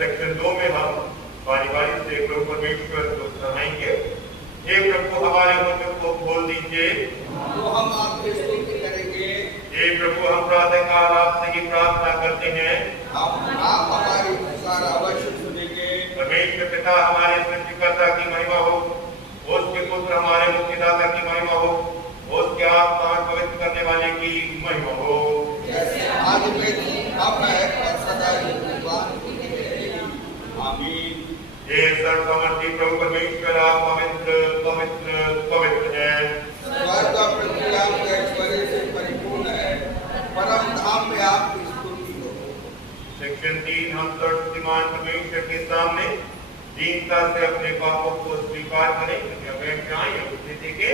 Section 2 में हम बारी-बारी से प्रभु परमेश्वर को सुनाएंगे। हे प्रभु हमारे मुंह को खोल दीजिए तो हम आपकी स्तुति करेंगे। हे प्रभु हम प्रातःकाल आपसे ही प्रार्थना करते हैं, आप हमारी पुकार अवश्य सुनेंगे। परमेश्वर पिता हमारे सृष्टिकर्ता की महिमा हो, उसके पुत्र हमारे मुक्तिदाता की महिमा हो, उसके आत्मा पवित्र करने वाले की महिमा हो, जैसे आज में थी अब है और सदा युगान की रहेगी। आमीन। हे सर्वसमर्थी प्रभु परमेश्वर आप पवित्र पवित्र पवित्र हैं। स्वर्ग और पृथ्वी आपके ऐश्वर्य से परिपूर्ण है, परम धाम में आपकी स्तुति हो। सेक्शन 3 हम सर्वशक्तिमान परमेश्वर के सामने दीनता से अपने पापों को स्वीकार करें। स्थिति के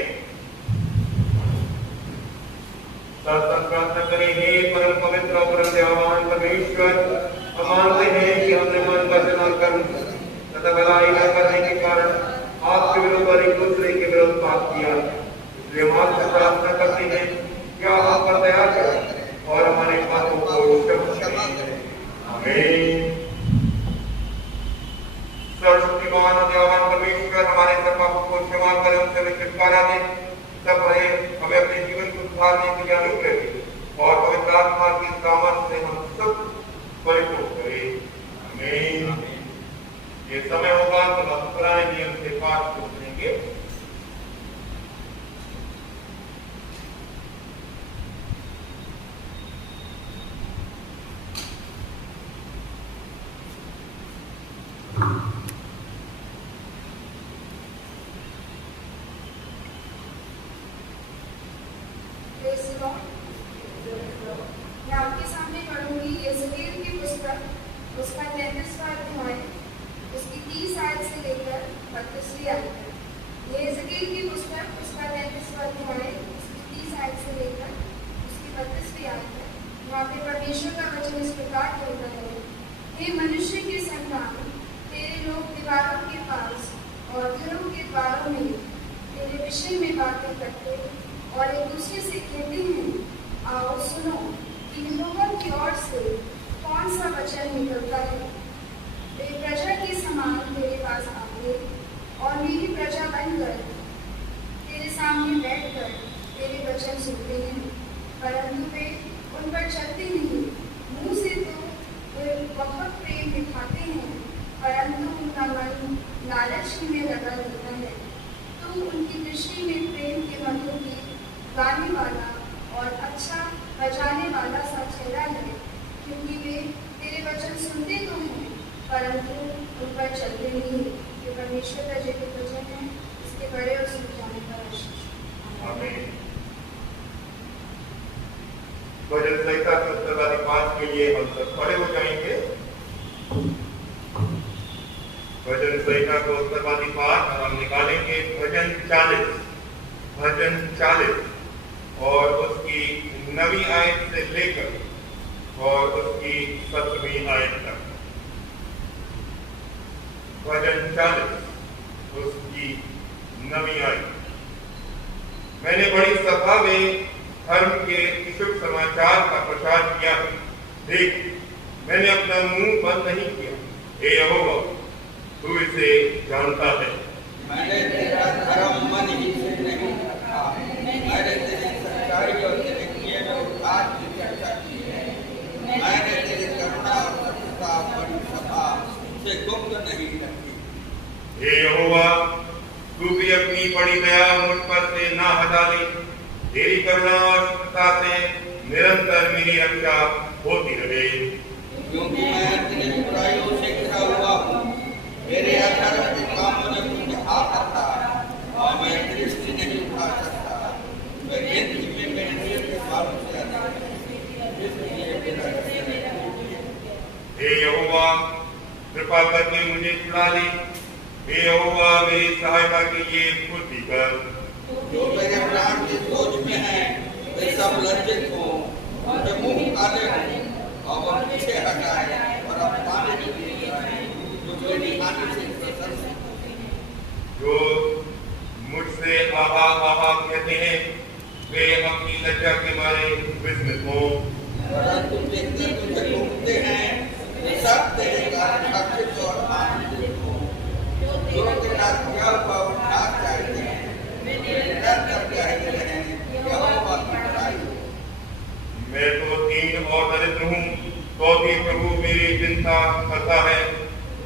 प्रार्थना करें। हे परम पवित्र और परम दयावान परमेश्वर, हम मानते हैं कि हमने मन वचन और कर्म तथा भलाई न करने के कारण आपके विरुद्ध और एक दूसरे के विरुद्ध पाप किया। इसलिए हम आपसे प्रार्थना करते हैं कि आप हम पर दया करें और हमारे पापों को क्षमा करें। आमीन। सर्वशक्तिमान और दयावान परमेश्वर हमारे सब पापों को क्षमा करें, उनसे हमें छुटकारा दें, सब रहे हमें अपने जीवन को सुधारने के लिए अनुग्रह दें और पवित्र आत्मा की सामर्थ से हम सब परिपूर्ण करें। आमीन। ये समय होगा तो हम पुराने नियम से पाठ को सुनेंगे। मैं आपके सामने पढ़ूंगी यहेजकेल की पुस्तक, उसका 33वां अध्याय, उसकी 30 आयत से लेकर 32वीं आयत तक। यहेजकेल की पुस्तक, उसका 33वां अध्याय, उसकी 30 आयत से लेकर उसकी 32वीं आयत तक। वहाँ पे परमेश्वर का वचन इस प्रकार कहता है, हे मनुष्य के संतान, तेरे लोग दीवारों के पास और घरों के द्वारों में तेरे विषय में बातें करते और एक दूसरे से कहते हैं, आओ सुनो कि यहोवा की ओर से कौन सा वचन निकलता है। वे प्रजा के समान तेरे पास आते और मेरी प्रजा बनकर तेरे सामने बैठकर तेरे वचन सुनते हैं, परंतु वे उन पर चलते नहीं। मुंह से तो वे बहुत प्रेम दिखाते हैं, परंतु उनका मन लालच ही में लगा रहता है। तू उनकी दृष्टि में प्रेम के मधुर गीत गाने वाला और अच्छा बजाने वाला सा चेहरा है, क्योंकि वे तेरे वचन सुनते तो हैं, परंतु उन पर चलते नहीं। ये परमेश्वर का जीवित वचन है, इसके बड़े और सुन जाने का आशीष। आमीन। भजन संहिता के उत्तरवादी पाठ के लिए हम सब खड़े हो जाएंगे। भजन संहिता का उत्तरवादी पाठ हम निकालेंगे भजन 40 और उसकी 9वीं आयत से लेकर और उसकी 7वीं आयत तक। वचन 40 उसकी नवी आई। मैंने बड़ी सभा में धर्म के शुभ समाचार का प्रचार किया। देख, मैंने अपना मुंह बंद नहीं किया। हे यहोवा, तू इसे जानता है। मैंने तेरा धर्म मन ही से नहीं रखा। मैंने तेरी सच्चाई और तेरे किए हुए उद्धार की चर्चा की है। मैंने तेरी करुणा और सत्यता बड़ी सभा से गुप्त नहीं रखी। हे यहोवा, तू भी अपनी बड़ी दया मुझ पर से ना हटा ले। तेरी करुणा और सत्यता से निरंतर मेरी रक्षा होती रहे। क्योंकि मैं तेरी बुराइयों से घिरा हुआ हूँ। मेरे अधर्म के कामों ने मुझे आता और मैं दृष्टि नहीं उठा सकता। मैं गिनती में मेरे दिल के बालों से अधिक है, इसलिए मेरा हृदय। हे यहोवा, कृपा करके मुझे छुड़ा ले। हे यहोवा, मेरी सहायता के लिए बुद्धि कर। जो मेरे प्राण की खोज में है वे सब लज्जित हो, उनके मुंह काले हो और वह पीछे हटाए और अब पानी में गिर जाए। जो मेरी हानि से प्रसन्न जो मुझसे आहा आहा कहते हैं, वे अपनी लज्जा के मारे विस्मित हों। परंतु जितने तुझे ढूंढते हैं वे सब तेरे कारण हर्षित और आनंदित हो। जो तेरा किया हुआ उद्धार चाहते हैं निरंतर कहते रहें, यहोवा की बड़ाई हो। मैं तो दीन और दरिद्र हूँ, तो भी प्रभु मेरी चिंता करता है।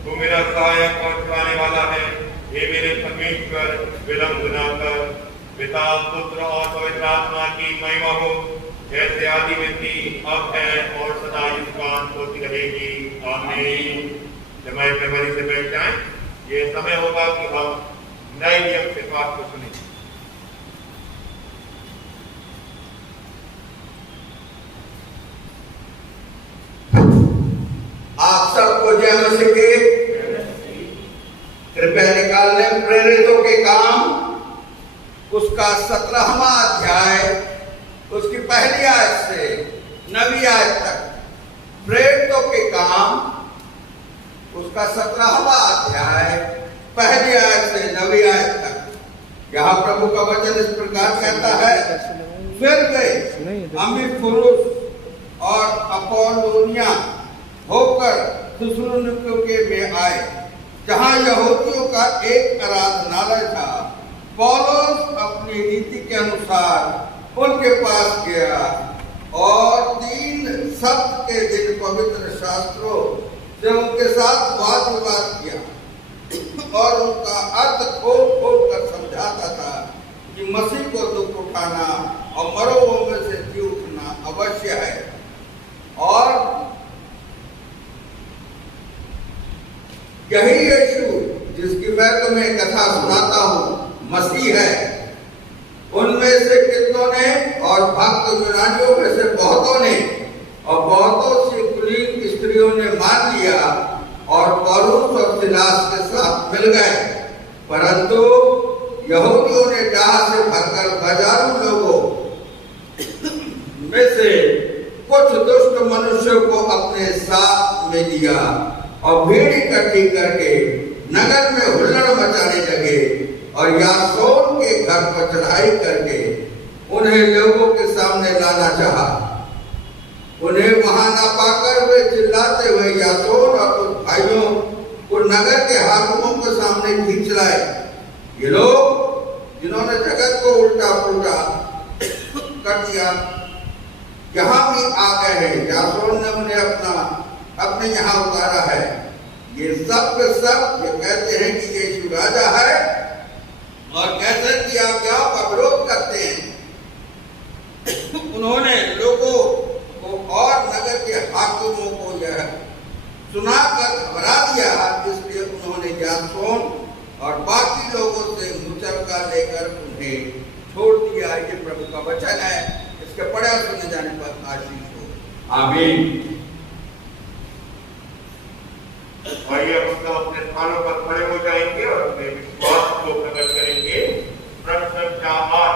तू मेरा सहायक और छुड़ाने वाला है। हे मेरे परमेश्वर, विलंब न कर। पिता, पुत्र और पवित्र आत्मा की महिमा हो, जैसे आदि में थी, अब है और सदा युगान होती रहेगी। आमीन। जमाए मेहरबानी से बैठ जाएं। ये समय होगा कि हम नए नियम से बात को सुनें। आप सबको जय मसीह के कृपया निकाल लें प्रेरितों के काम उसका 17वां अध्याय उसकी पहली आयत से 9वीं आयत तक। प्रेरितों के काम उसका 17वां अध्याय पहली आयत से 9वीं आयत तक। यहाँ प्रभु का वचन इस प्रकार कहता है, फिर वे अम्फिपुलिस और अपोलोनिया होकर थिस्सलुनीके में आए, जहां यहूदियों का एक आराधनालय था। पौलुस अपनी रीति के अनुसार उनके पास गया और 3 सप्ताह के दिन पवित्र शास्त्रों से उनके साथ वाद विवाद किया और उनका अर्थ खोल खोल कर समझाता था कि मसीह को दुख उठाना और मरे हुओं में से जी उठना अवश्य है। और यही यीशु जिसकी मैं तुम्हें कथा सुनाता हूँ मसीह है। उनमें से कितनों ने और भक्त यूनानियों में से बहुतों ने और बहुतों सी कुलीन स्त्रियों ने मान लिया और पौलुस और सिलास के साथ मिल गए। परंतु यहूदियों ने डाह से भरकर हजारों लोगों में से कुछ दुष्ट मनुष्यों को अपने साथ में लिया और भीड़ इकट्ठी करके नगर में हुल्लड़ मचाने लगे और यासोन के घर पर चढ़ाई करके उन्हें लोगों के सामने लाना चाहा। उन्हें वहां न पाकर वे चिल्लाते हुए यासोन और उस भाइयों को नगर के हाकिमों के सामने खींच लाए। ये लोग जिन्होंने जगत को उल्टा पुल्टा कर दिया यहाँ भी आ गए हैं। यासोन ने उन्हें अपने यहाँ उतारा है। ये सब के सब ये कहते हैं कि यीशु राजा है और कैसे की आज्ञाओं का विरोध करते हैं। उन्होंने लोगों को और नगर के हाकिमों को यह सुनाकर घबरा दिया, इसलिए उन्होंने यासोन और बाकी लोगों से मुचलका लेकर उन्हें छोड़ दिया। ये प्रभु का वचन है। इसके पढ़े सुने जाने पर आशीष हो। आमीन। आइए हम सब अपने स्थानों पर खड़े हो जाएंगे और अपने विश्वास को प्रकट करेंगे। प्रश्न संख्या 8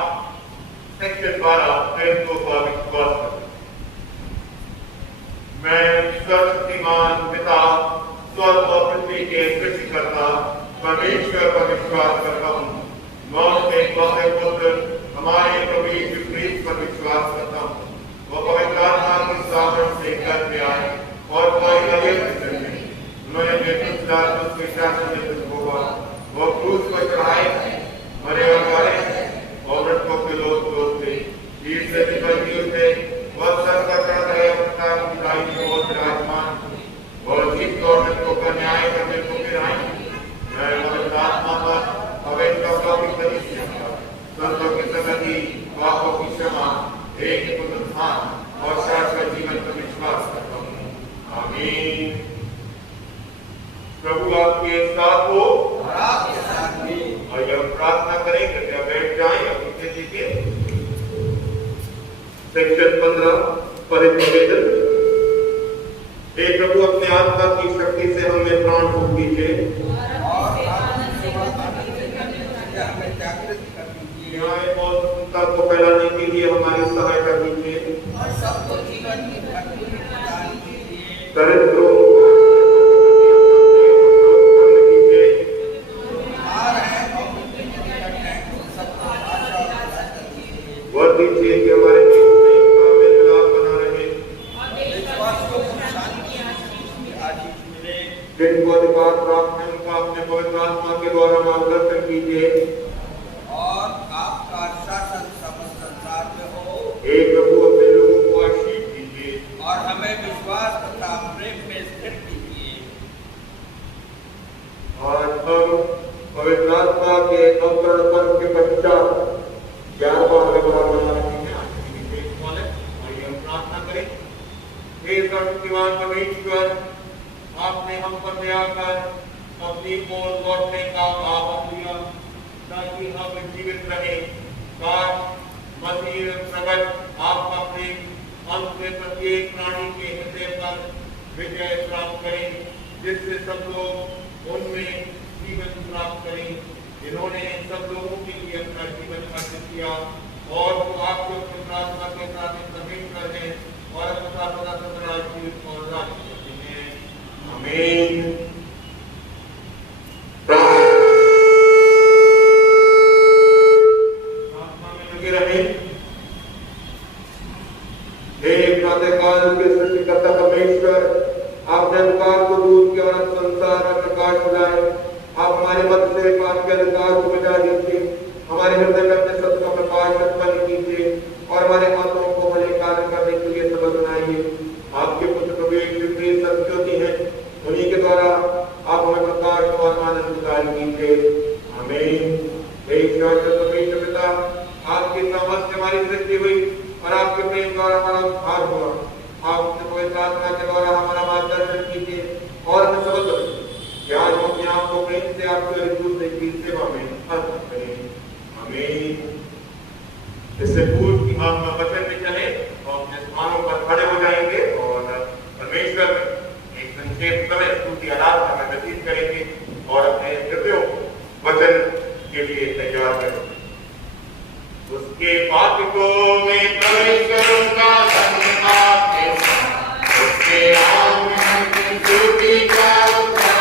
सेक्शन 12 प्रेरितों का विश्वास करें। मैं सर्वशक्तिमान पिता स्वर्ग और पृथ्वी के सृष्टिकर्ता परमेश्वर पर विश्वास करता हूँ। मौत के इकलौते पुत्र हमारे प्रभु यीशु क्रिस्त पर विश्वास करता हूँ। वो पवित्र आत्मा के सामर्थ्य से घर पे आए और कोई गरीब करने उन्होंने बेखुद के शासन में कुछ होगा। वो क्रूस पर चढ़ाए मरे और मारे और मृतकों के लोग थे चीज से निकलती उठे। वह सर पर चढ़ रहे अवतार की दाई में बहुत विराजमान और ठीक तौर मृतकों का न्याय करने को फिर आए। मैं पवित्र आत्मा पर पवित्र की कलीसिया संतों की संगति पापों की क्षमा एक पुनरुत्थान और शाश्वत जीवन पर विश्वास करता हूँ। आमीन। प्रभु आपके साथ हो और आपके साथ भी। आइए हम प्रार्थना करें। कृपया बैठ जाएं और उठे दीजिए। सेक्शन 15 परिनिवेदन। हे प्रभु अपने आत्मा की शक्ति से हमें प्राण फूंक दीजिए और हमें जागृत कर दीजिए और सुंदरता को फैलाने के लिए हमारी सहायता कीजिए और सबको जीवन की भरपूरी प्रदान कीजिए। दरिद्रों दीजिए कि हमारे जीवन में कामिल मिलाप बना रहे जिनको अधिकार प्राप्त है उनका अपने पवित्र आत्मा के द्वारा मार्गदर्शन कीजिए और आपका शासन समस्त संसार में हो। हे प्रभु अपने लोगों को आशीष दीजिए और हमें विश्वास तथा प्रेम में स्थिर कीजिए। आज हम पवित्र आत्मा के अवतरण पर्व के पश्चात 11वां रविवार मना रहे हैं। आज की विशेष वाले आइए हम प्रार्थना करें। हे सर्वशक्तिमान परमेश्वर, आपने हम पर दया कर अपनी ओर लौटने का आह्वान दिया ताकि हम जीवित रहे। काश मसीह प्रकट आपका प्रेम हम से प्रत्येक प्राणी के हृदय पर विजय प्राप्त करें, जिससे सब लोग उनमें जीवन प्राप्त करें। इन्होंने सब लोगों के लिए अपना जीवन अर्पित किया और वो आपके प्रार्थना के साथ परमेश्वर हैं और अपना पता सदा जीवित और राज करते हैं। आमीन। प्रार्थना में लगे रहें। हे प्रातःकाल के सृष्टिकर्ता परमेश्वर, आपने अंधकार को दूर किया और संसार में प्रकाश फैलाया। आप हमारे मध्य से पाप के अंधकार को मिटा दीजिए, हमारे हृदय में अपने सत्य का प्रकाश उत्पन्न कीजिए और हमारे हाथों को भले कार्य करने के लिए सबल बनाइए। आपके पुत्र प्रभु यीशु क्रिस्त सत्योति हैं, उन्हीं के द्वारा आप हमें प्रकाश और आनंद प्रदान कीजिए। आमीन। हे शाश्वत परमेश्वर पिता, आपके सामर्थ्य हमारी सृष्टि हुई और आपके प्रेम द्वारा हमारा उद्धार हुआ। आप अपने पवित्र आत्मा के द्वारा हमारा मार्गदर्शन कीजिए और हमें सबल बनाइए। आज हम अपने आप को प्रेम से आपके और एक दूसरे की सेवा में अर्पण करें। आमीन। इससे पूर्व कि हम वचन में चले और अपने स्थानों पर खड़े हो जाएंगे और परमेश्वर एक संक्षेप समय स्तुति आराधना में व्यतीत करेंगे और अपने हृदयों को वचन के लिए तैयार करेंगे। उसके पापों में प्रवेश करूंगा धन्यवाद के साथ, उसके आंगन में स्तुति करूंगा।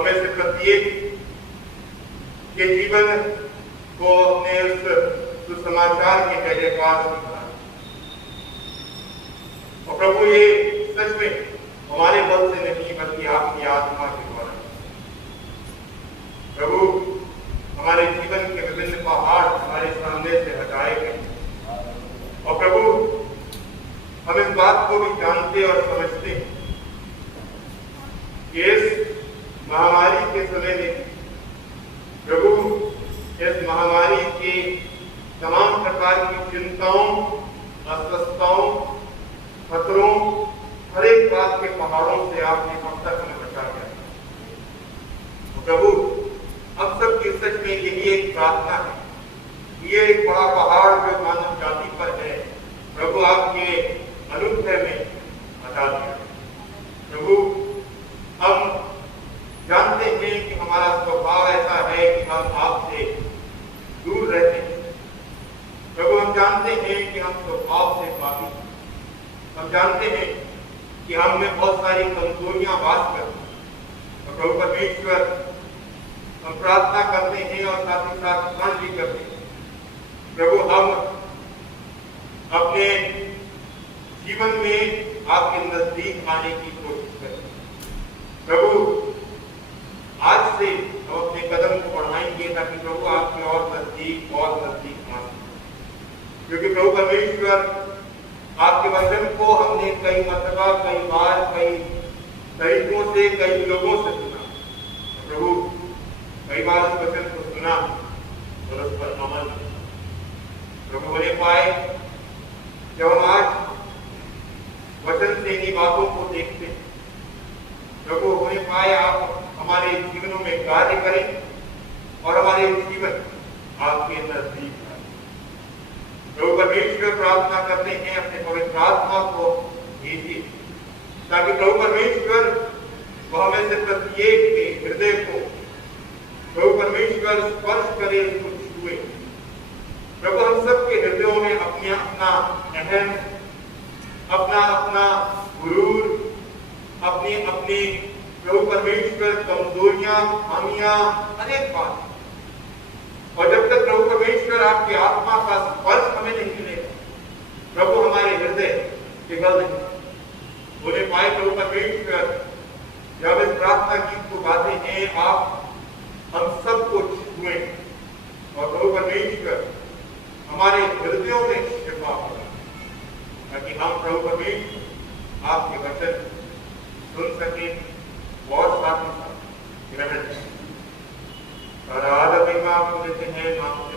हमें से प्रत्येक के जीवन को अपने उस सुसमाचार के जयकार दिखा। और प्रभु ये सच में हमारे बल से नहीं बल्कि आपकी आत्मा के द्वारा। प्रभु हमारे जीवन के विभिन्न पहाड़ हमारे सामने से हटाए गए और प्रभु हम इस बात को भी जानते और समझते हैं कि इस महामारी के समय में प्रभु इस महामारी के तमाम प्रकार की चिंताओं, अस्वस्थताओं, खतरों, हर एक बात के पहाड़ों से आपने अब तक हमें बचा दिया। तो प्रभु हम सब की सच में यही एक प्रार्थना है। ये एक बड़ा पहाड़ जो मानव जाति पर है, प्रभु आपके अनुग्रह में हटा दिया। प्रभु हम जानते हैं कि हमारा स्वभाव ऐसा है कि हम आपसे दूर रहते हैं। प्रभु हम जानते हैं कि हम स्वभाव से पापी हैं। हम जानते हैं कि हम में बहुत सारी कमजोरियां वास करती हैं। और प्रभु परमेश्वर हम प्रार्थना करते हैं और साथ ही साथ स्मरण भी करते हैं। प्रभु हम अपने जीवन में आपके नजदीक आने की कोशिश करें। प्रभु आज से हम अपने कदम को बढ़ाएंगे ताकि प्रभु आपके और नजदीक आ सकें। क्योंकि प्रभु परमेश्वर आपके वचन को हमने कई मरतबा, कई बार, कई तरीकों से, कई लोगों से सुना। प्रभु कई बार उस वचन को सुना और उस पर अमल प्रभु होने पाए। जब हम आज वचन से इन्हीं बातों को देखते हैं, प्रभु होने पाए आप हमारे जीवनों में कार्य करें और हमारे जीवन आपके नजदीक आए। प्रभु परमेश्वर प्रार्थना करते हैं अपने पवित्र आत्मा को भेजिए ताकि प्रभु परमेश्वर वह हमें से प्रत्येक के हृदय को प्रभु परमेश्वर स्पर्श करे, उसको छुए। प्रभु हम सबके हृदयों में अपना अहम, अपना गुरूर, अपनी प्रभु परमेश्वर कमजोरियां, खामियां, अनेक बात। और जब तक प्रभु परमेश्वर आपकी आत्मा का स्पर्श हमें नहीं मिलेगा, प्रभु हमारे हृदय पिघल नहीं होने पाए। प्रभु परमेश्वर जब इस प्रार्थना गीत को गाते हैं, आप हम सबको छुए और प्रभु परमेश्वर हमारे हृदयों में शिफा हो ताकि हम प्रभु परमेश्वर आपके वचन सुन सके और साथ ही साथ ग्रहण करें। आराधना में आपको देते हैं नाम से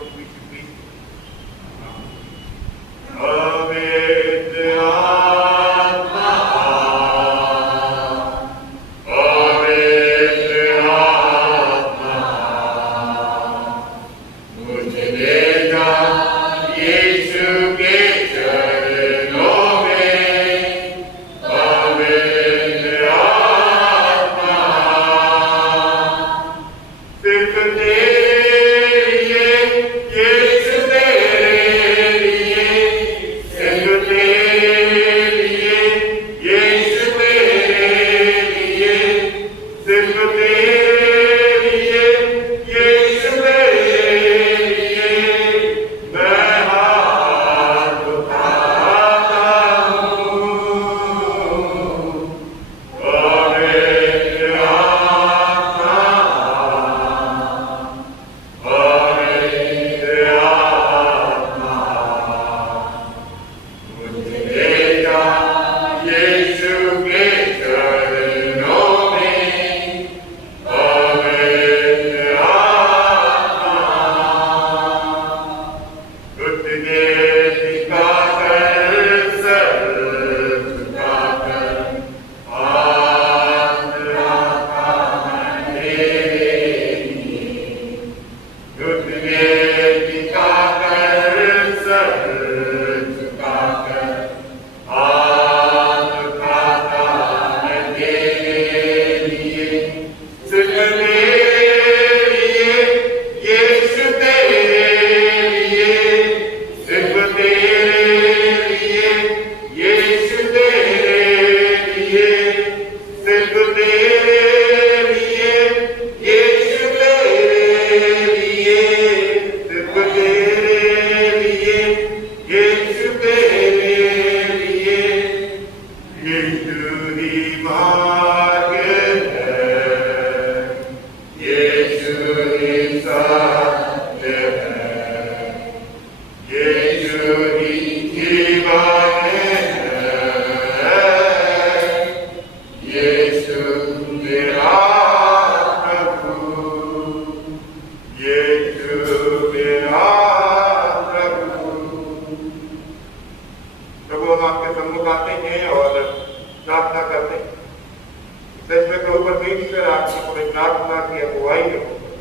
अगुवाई के रूप में।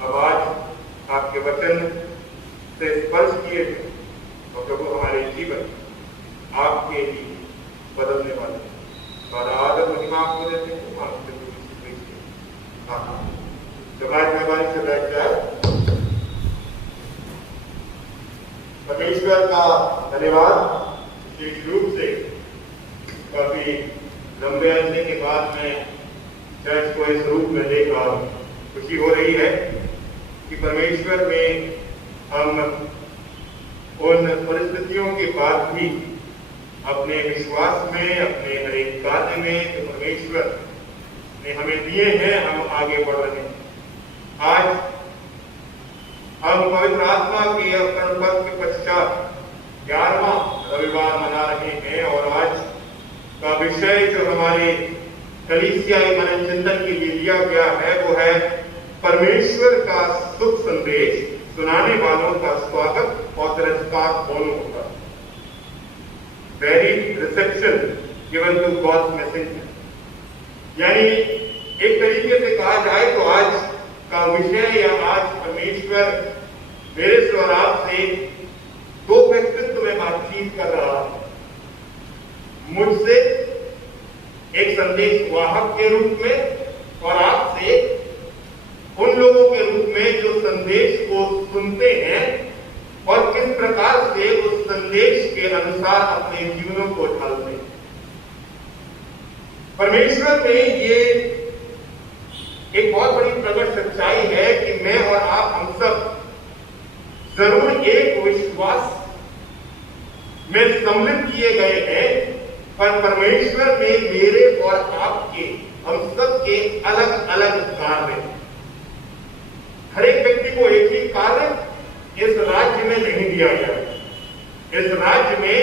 अब आज आपके वचन से स्पर्श किए थे और प्रभु हमारे जीवन आपके लिए बदलने वाले और आदर महिमा आपको देते हैं। जब आज मेहरबानी से बैठ जाए, परमेश्वर का धन्यवाद। विशेष रूप से काफी लंबे अरसे के बाद मैं चर्च को इस रूप में देखा खुशी हो रही है कि परमेश्वर में हम उन परिस्थितियों के बाद भी अपने विश्वास में, अपने हर एक कार्य में जो परमेश्वर ने हमें दिए हैं, हम आगे बढ़ रहे हैं। आज हम पवित्र आत्मा के अवतरण पर्व के पश्चात 11वां रविवार मना रहे हैं और आज का विषय जो हमारे कलीसियाई मनन चिंतन के लिए लिया गया है वो है परमेश्वर का शुभ संदेश सुनाने वालों का स्वागत और तिरस्कार दोनों होगा। Very reception given to God's message. यानी एक तरीके से कहा जाए तो आज का विषय या आज परमेश्वर मेरे से और आपसे दो व्यक्तित्व में बातचीत कर रहा है। मुझसे एक संदेश वाहक के रूप में और आपसे उन लोगों के रूप में जो संदेश को सुनते हैं और किस प्रकार से उस संदेश के अनुसार अपने जीवनों को ढालते हैं। परमेश्वर ने ये एक बहुत बड़ी प्रकट सच्चाई है कि मैं और आप हम सब जरूर एक विश्वास में सम्मिलित किए गए हैं, पर परमेश्वर ने मेरे और आपके हम सब के अलग अलग कार्य, हर एक व्यक्ति को एक ही कार्य इस राज्य में नहीं दिया गया। इस राज्य में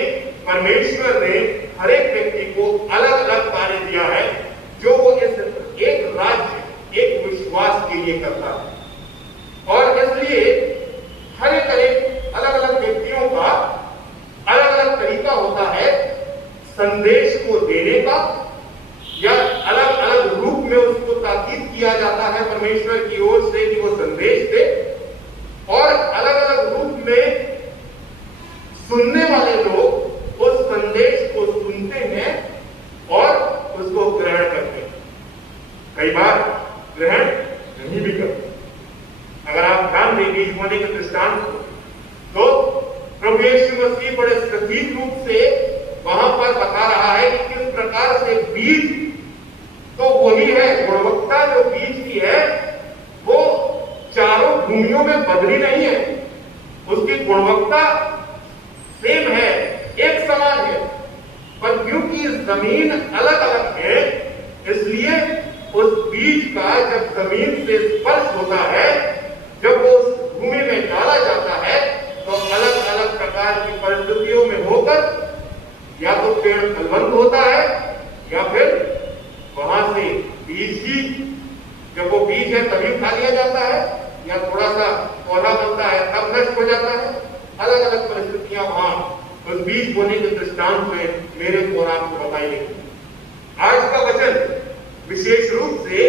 परमेश्वर ने हर एक व्यक्ति को अलग अलग कार्य दिया है जो वो इस एक राज्य, एक विश्वास के लिए करता है। और इसलिए हर एक अलग अलग व्यक्तियों का अलग अलग तरीका होता है संदेश को देने का, या अलग अलग रूप में उसको ताकीद किया जाता है परमेश्वर की ओर से कि वो संदेश दे, और अलग अलग रूप में सुनने वाले लोग उस संदेश को सुनते हैं और उसको ग्रहण करते हैं। कई बार ग्रहण नहीं भी करते। अगर आप ध्यान दें बीज बोने के दृष्टांत को, तो प्रभु यीशु मसीह बड़े सटीक रूप से वहां पर बता रहा है कि किस प्रकार से बीज तो वही है, गुणवत्ता जो बीज की है वो चारों भूमियों में बदली नहीं है, उसकी गुणवत्ता सेम है, एक समान है, पर क्योंकि जमीन अलग अलग है इसलिए उस बीज का जब जमीन से स्पर्श होता है, जब वो उस भूमि में डाला जाता है तो अलग अलग प्रकार की परिस्थितियों में होकर या तो पेड़ फलवंत होता है या फिर वहां से बीज ही, जब वो बीज है तभी खा लिया जाता है, या थोड़ा सा पौधा बनता है तब नष्ट हो जाता है। अलग अलग परिस्थितियां वहां उस बीज बोने के दृष्टांत में मेरे को और आपको बताई गई। आज का वचन विशेष रूप से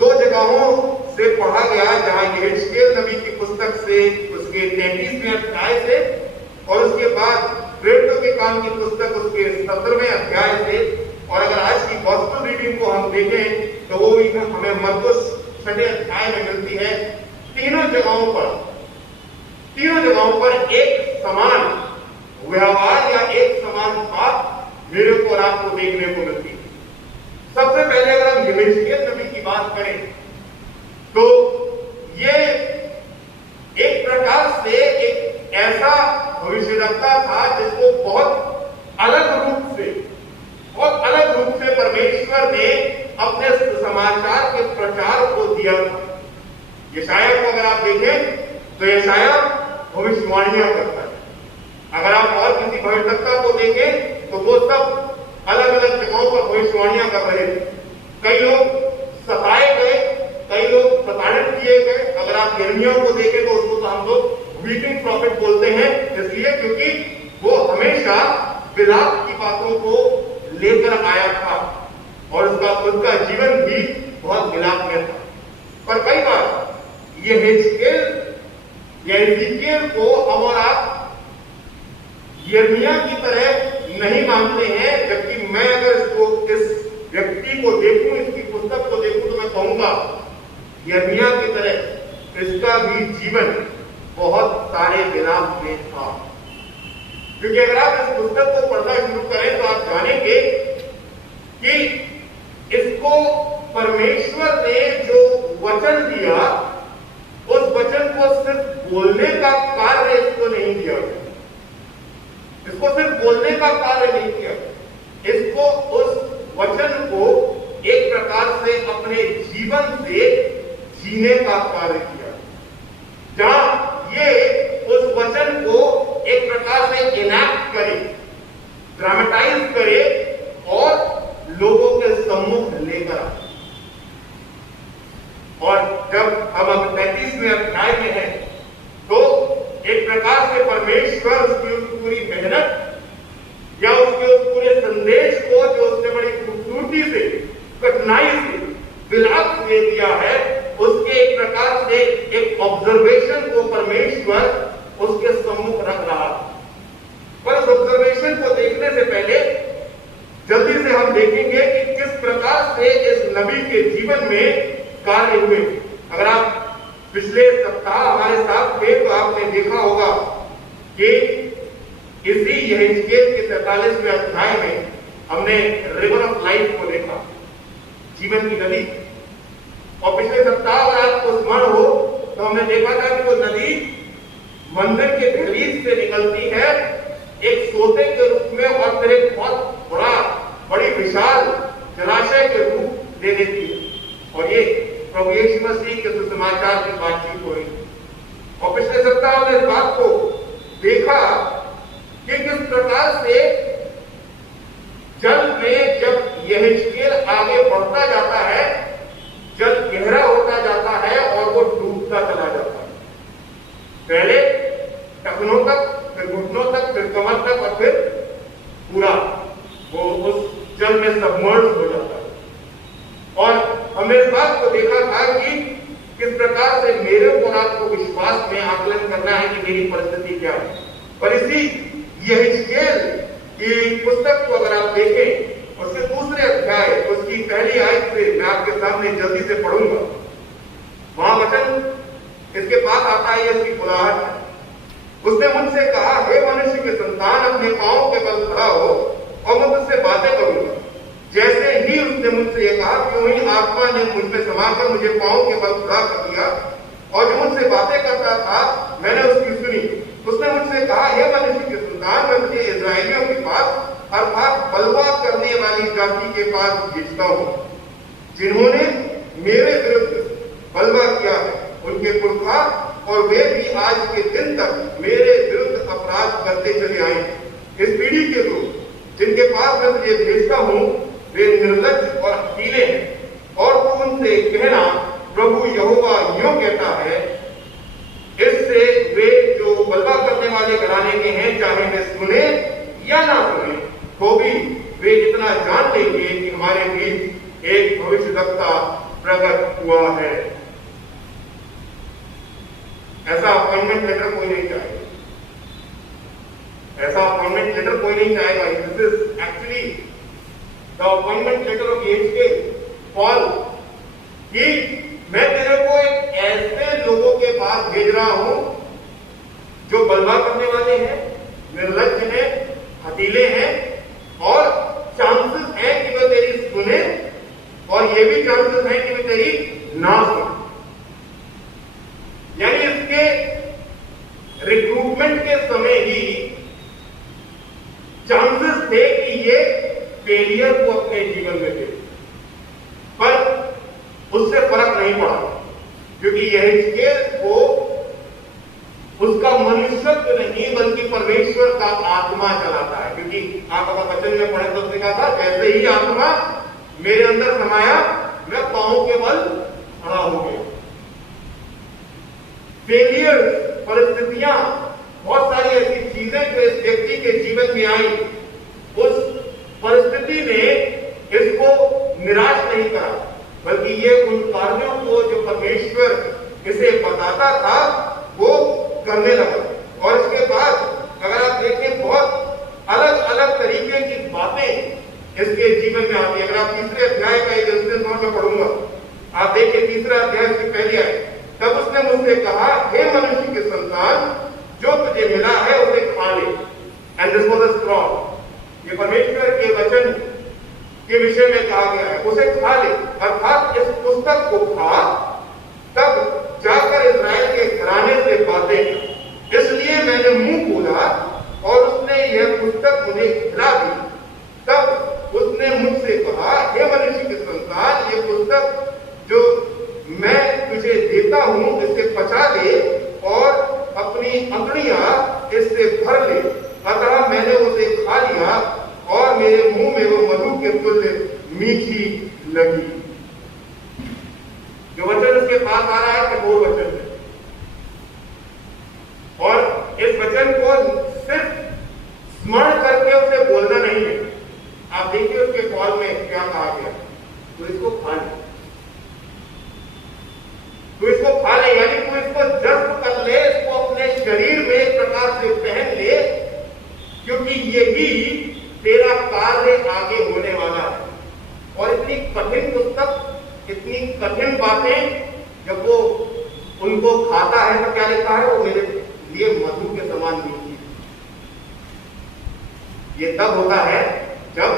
दो जगहों से पढ़ा गया, जहां यहेजकेल नबी की पुस्तक से उसके 33वें अध्याय से और उसके बाद प्रेरितों के काम की पुस्तक उसके 17वें अध्याय से, और अगर आज की गॉस्पेल रीडिंग को हम देखें तो वो भी हमें मरकुस 6 अध्याय में मिलती है। तीनों जगहों पर एक समान व्यवहार या एक समान बात मेरे को और आपको देखने को मिलती है। सबसे पहले अगर हम यहेजकेल नबी की बात करें तो ये एक प्रकार से एक ऐसा भविष्यवक्ता था जिसको बहुत अलग रूप से परमेश्वर ने अपने समाचार के प्रचार को दिया था। यशाया को अगर आप देखें तो यशाया भविष्यवाणियां करता है। अगर आप और किसी भविष्यवक्ता को देखें तो वो सब अलग अलग जगहों पर भविष्यवाणियां कर रहे थे। कई लोग सताए गए, कई लोग प्रताड़ित किए गए। अगर आप यिर्मयाह को देखें तो उसको तो हम लोग वीपिंग प्रॉफिट बोलते हैं, इसलिए क्योंकि वो हमेशा विलाप की बातों को लेकर आया था और उसका खुद का जीवन भी बहुत विलाप यहेजकेल को हम और आप यिर्मयाह की तरह नहीं मानते हैं, जबकि मैं अगर इस व्यक्ति को देखूं, इसकी पुस्तक को देखूं, तो मैं कहूंगा यिर्मयाह की तरह इसका भी जीवन बहुत सारे विलाप में था। क्योंकि अगर आप इस पुस्तक को पढ़ना शुरू करें तो आप जानेंगे कि इसको परमेश्वर ने जो वचन दिया, उस वचन को सिर्फ बोलने का कार्य इसको नहीं दिया, इसको सिर्फ बोलने का कार्य नहीं किया, इसको उस वचन को एक प्रकार से अपने जीवन से जीने का कार्य किया, जहां ये उस वचन को एक प्रकार से इनैक्ट करे, ड्रामेटाइज करे और लोगों के सम्मुख लेकर आए। और जब हम अब 35वें अध्याय में हैं, तो एक प्रकार से परमेश्वर उसकी उस पूरी मेहनत या उसके उस पूरे संदेश को, जो उसने बड़ी खूबसूरती से, कठिनाई से, विलाप दे दिया है, उसके एक प्रकार से एक ऑब्जर्वेशन को परमेश्वर उसके सम्मुख रख रहा। पर उस ऑब्जर्वेशन को देखने से पहले जल्दी से हम देखेंगे कि किस प्रकार से इस नबी के जीवन में कार्य हुए। अगर आप पिछले सप्ताह हमारे साथ थे तो आपने देखा होगा कि इसी यहेजकेल के 43वें अध्याय में हमने रिवर ऑफ लाइफ को देखा, जीवन की नदी। और पिछले सप्ताह अगर आपको स्मरण हो तो हमने देखा था कि वो नदी मंदिर के दहलीज से निकलती है एक सोते के रूप में, और फिर एक बहुत बड़ी विशाल जलाशय के रूप ले लेती है। और ये प्रभु यीशु मसीह के सुसमाचार की बातचीत हो रही है। और पिछले सप्ताह हमने इस बात को देखा कि किस प्रकार से जल में जब यहेजकेल आगे बढ़ता जाता है, जल गहरा होता जाता है और वो डूबता चला जाता है। पहले टखनों तक, फिर घुटनों तक, फिर कमर तक, और फिर पूरा वो उस जल में सबमर्ज हो जाता है। और हमने इस बात को देखा था कि किस प्रकार से मेरे को आपको विश्वास में आकलन करना है कि मेरी परिस्थिति क्या है। पर इसी यहेजकेल की पुस्तक को अगर आप देखें, उसके दूसरे अध्याय, उसकी पहली आयत से मैं आपके सामने जल्दी से पढ़ूंगा। वहां वचन इसके पास आता है, इसकी बुलाहट है। उसने मुझसे कहा, हे मनुष्य के संतान, अपने पांव के बल खड़ा हो और मैं तुझसे बातें करूंगा। जैसे ही उसने मुझसे यह कहा, क्यों ही आत्मा ने मुझ में समाकर मुझे पांव के बल खड़ा कर दिया, और जो मुझसे बातें करता था मैंने उसकी सुनी। उसने मुझसे कहा, हे मनुष्य के संतान, मैं तुझे इस्राएलियों के पास, अर्थात बलवा करने वाली जाति के पास भेजता हूं, जिन्होंने मेरे विरुद्ध बलवा किया है, उनके पुरखा, और वे भी आज के दिन तक मेरे विरुद्ध अपराध करते चले आए। इस पीढ़ी के लोग जिनके पास मैं तुझे भेजता हूं, वे निर्लज्ज और हठीले हैं, और तू उनसे कहना, प्रभु यहोवा यूं कहता है, इससे वे जो बलवा करने वाले घराने के हैं, चाहे वे सुने या ना सुने, तो भी वे इतना जान लेंगे कि हमारे बीच एक भविष्यवक्ता प्रकट हुआ है। ऐसा अपॉइंटमेंट लेटर कोई नहीं चाहेगा, ऐसा अपॉइंटमेंट लेटर कोई नहीं चाहेगा। This is actually the appointment letter of Yehezkel, Paul, कि मैं तेरे को एक ऐसे लोगों के पास भेज रहा हूं जो बलवा करने वाले हैं, निर्लज्ज हैं, हठीले हैं, और चांसेस है कि वे तेरी सुने, और ये भी चांसेस है कि वे तेरी ना सुने। यानी इसके रिक्रूटमेंट के समय ही चांसेस थे कि ये फेलियर को अपने जीवन में दे, पर उससे फर्क नहीं पड़ा, क्योंकि यहेजकेल को उसका मनुष्यत्व नहीं बल्कि परमेश्वर का आत्मा चलाता है। क्योंकि आप अगर वचन में पढ़े तो देखा था, जैसे ही आत्मा मेरे अंदर समाया, मैं पांव के बल खड़ा हो गया। फेलियर, परिस्थितियां, बहुत सारी ऐसी चीजें जो इस व्यक्ति के जीवन में आई, उस परिस्थिति ने इसको निराश नहीं करा, बल्कि ये उन कार्यों को जो परमेश्वर इसे बता बढ़ने लगा। और इसके बाद अगर आप देखें बहुत अलग अलग तरीके की बातें इसके जीवन में आती है। अगर आप तीसरे अध्याय का एक इंसिडेंट मैं पढ़ूंगा, आप देखिए तीसरा अध्याय से पहले आए, तब उसने मुझसे कहा, हे मनुष्य के संतान, जो तुझे मिला है उसे खा ले। And this was a scroll. ये परमेश्वर के वचन के विषय में कहा गया है, उसे खा ले, अर्थात इस पुस्तक को खा, तब जाकर इस्राएल के घराने से बातें कर। इसलिए मैंने मुंह खोला और उसने यह पुस्तक मुझे खिला दी। तब उसने मुझसे कहा, हे मनुष्य के संतान, ये पुस्तक जो मैं तुझे देता हूं इसे पचा ले और अपनी अंगुलियां इससे भर ले। अतः मैंने उसे खा लिया और मेरे मुंह में वो मधु के तुल्य मीठी लगी। जो वचन इसके पास आ रहा है कठोर वचन है, और इस वचन को सिर्फ स्मरण करके उसे बोलना नहीं है। आप देखिए उसके कॉल में क्या कहा गया, तो इसको खा ले, तो इसको खा ले, यानी तू इसको जज्ब कर ले, इसको अपने शरीर में एक प्रकार से पहन ले, क्योंकि यही तेरा कार्य आगे होने वाला है। और इतनी कठिन पुस्तक, इतनी कठिन बातें, जब वो उनको खाता है तो क्या लिखा है, वो मेरे लिए मधु के समान मीठी। ये तब होता है जब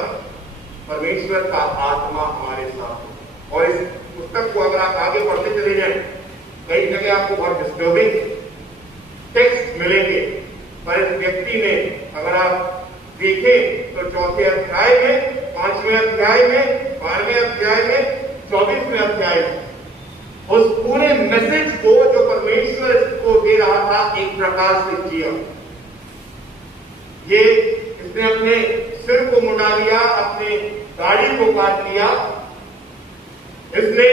परमेश्वर का आत्मा हमारे साथ हो। और इस पुस्तक को अगर आप आगे पढ़ते चले जाएं, कई जगह आपको बहुत डिस्टर्बिंग टेक्स्ट मिलेंगे, पर इस व्यक्ति ने अगर आप देखें तो चौथे अध्याय में, 5वें अध्याय में, 12वें अध्याय में, 24वें अध्याय में उस पूरे मैसेज को जो परमेश्वर इसको दे रहा था एक प्रकार से जिया। ये इसने अपने सिर को मुंडा लिया, अपने दाढ़ी को काट लिया, इसने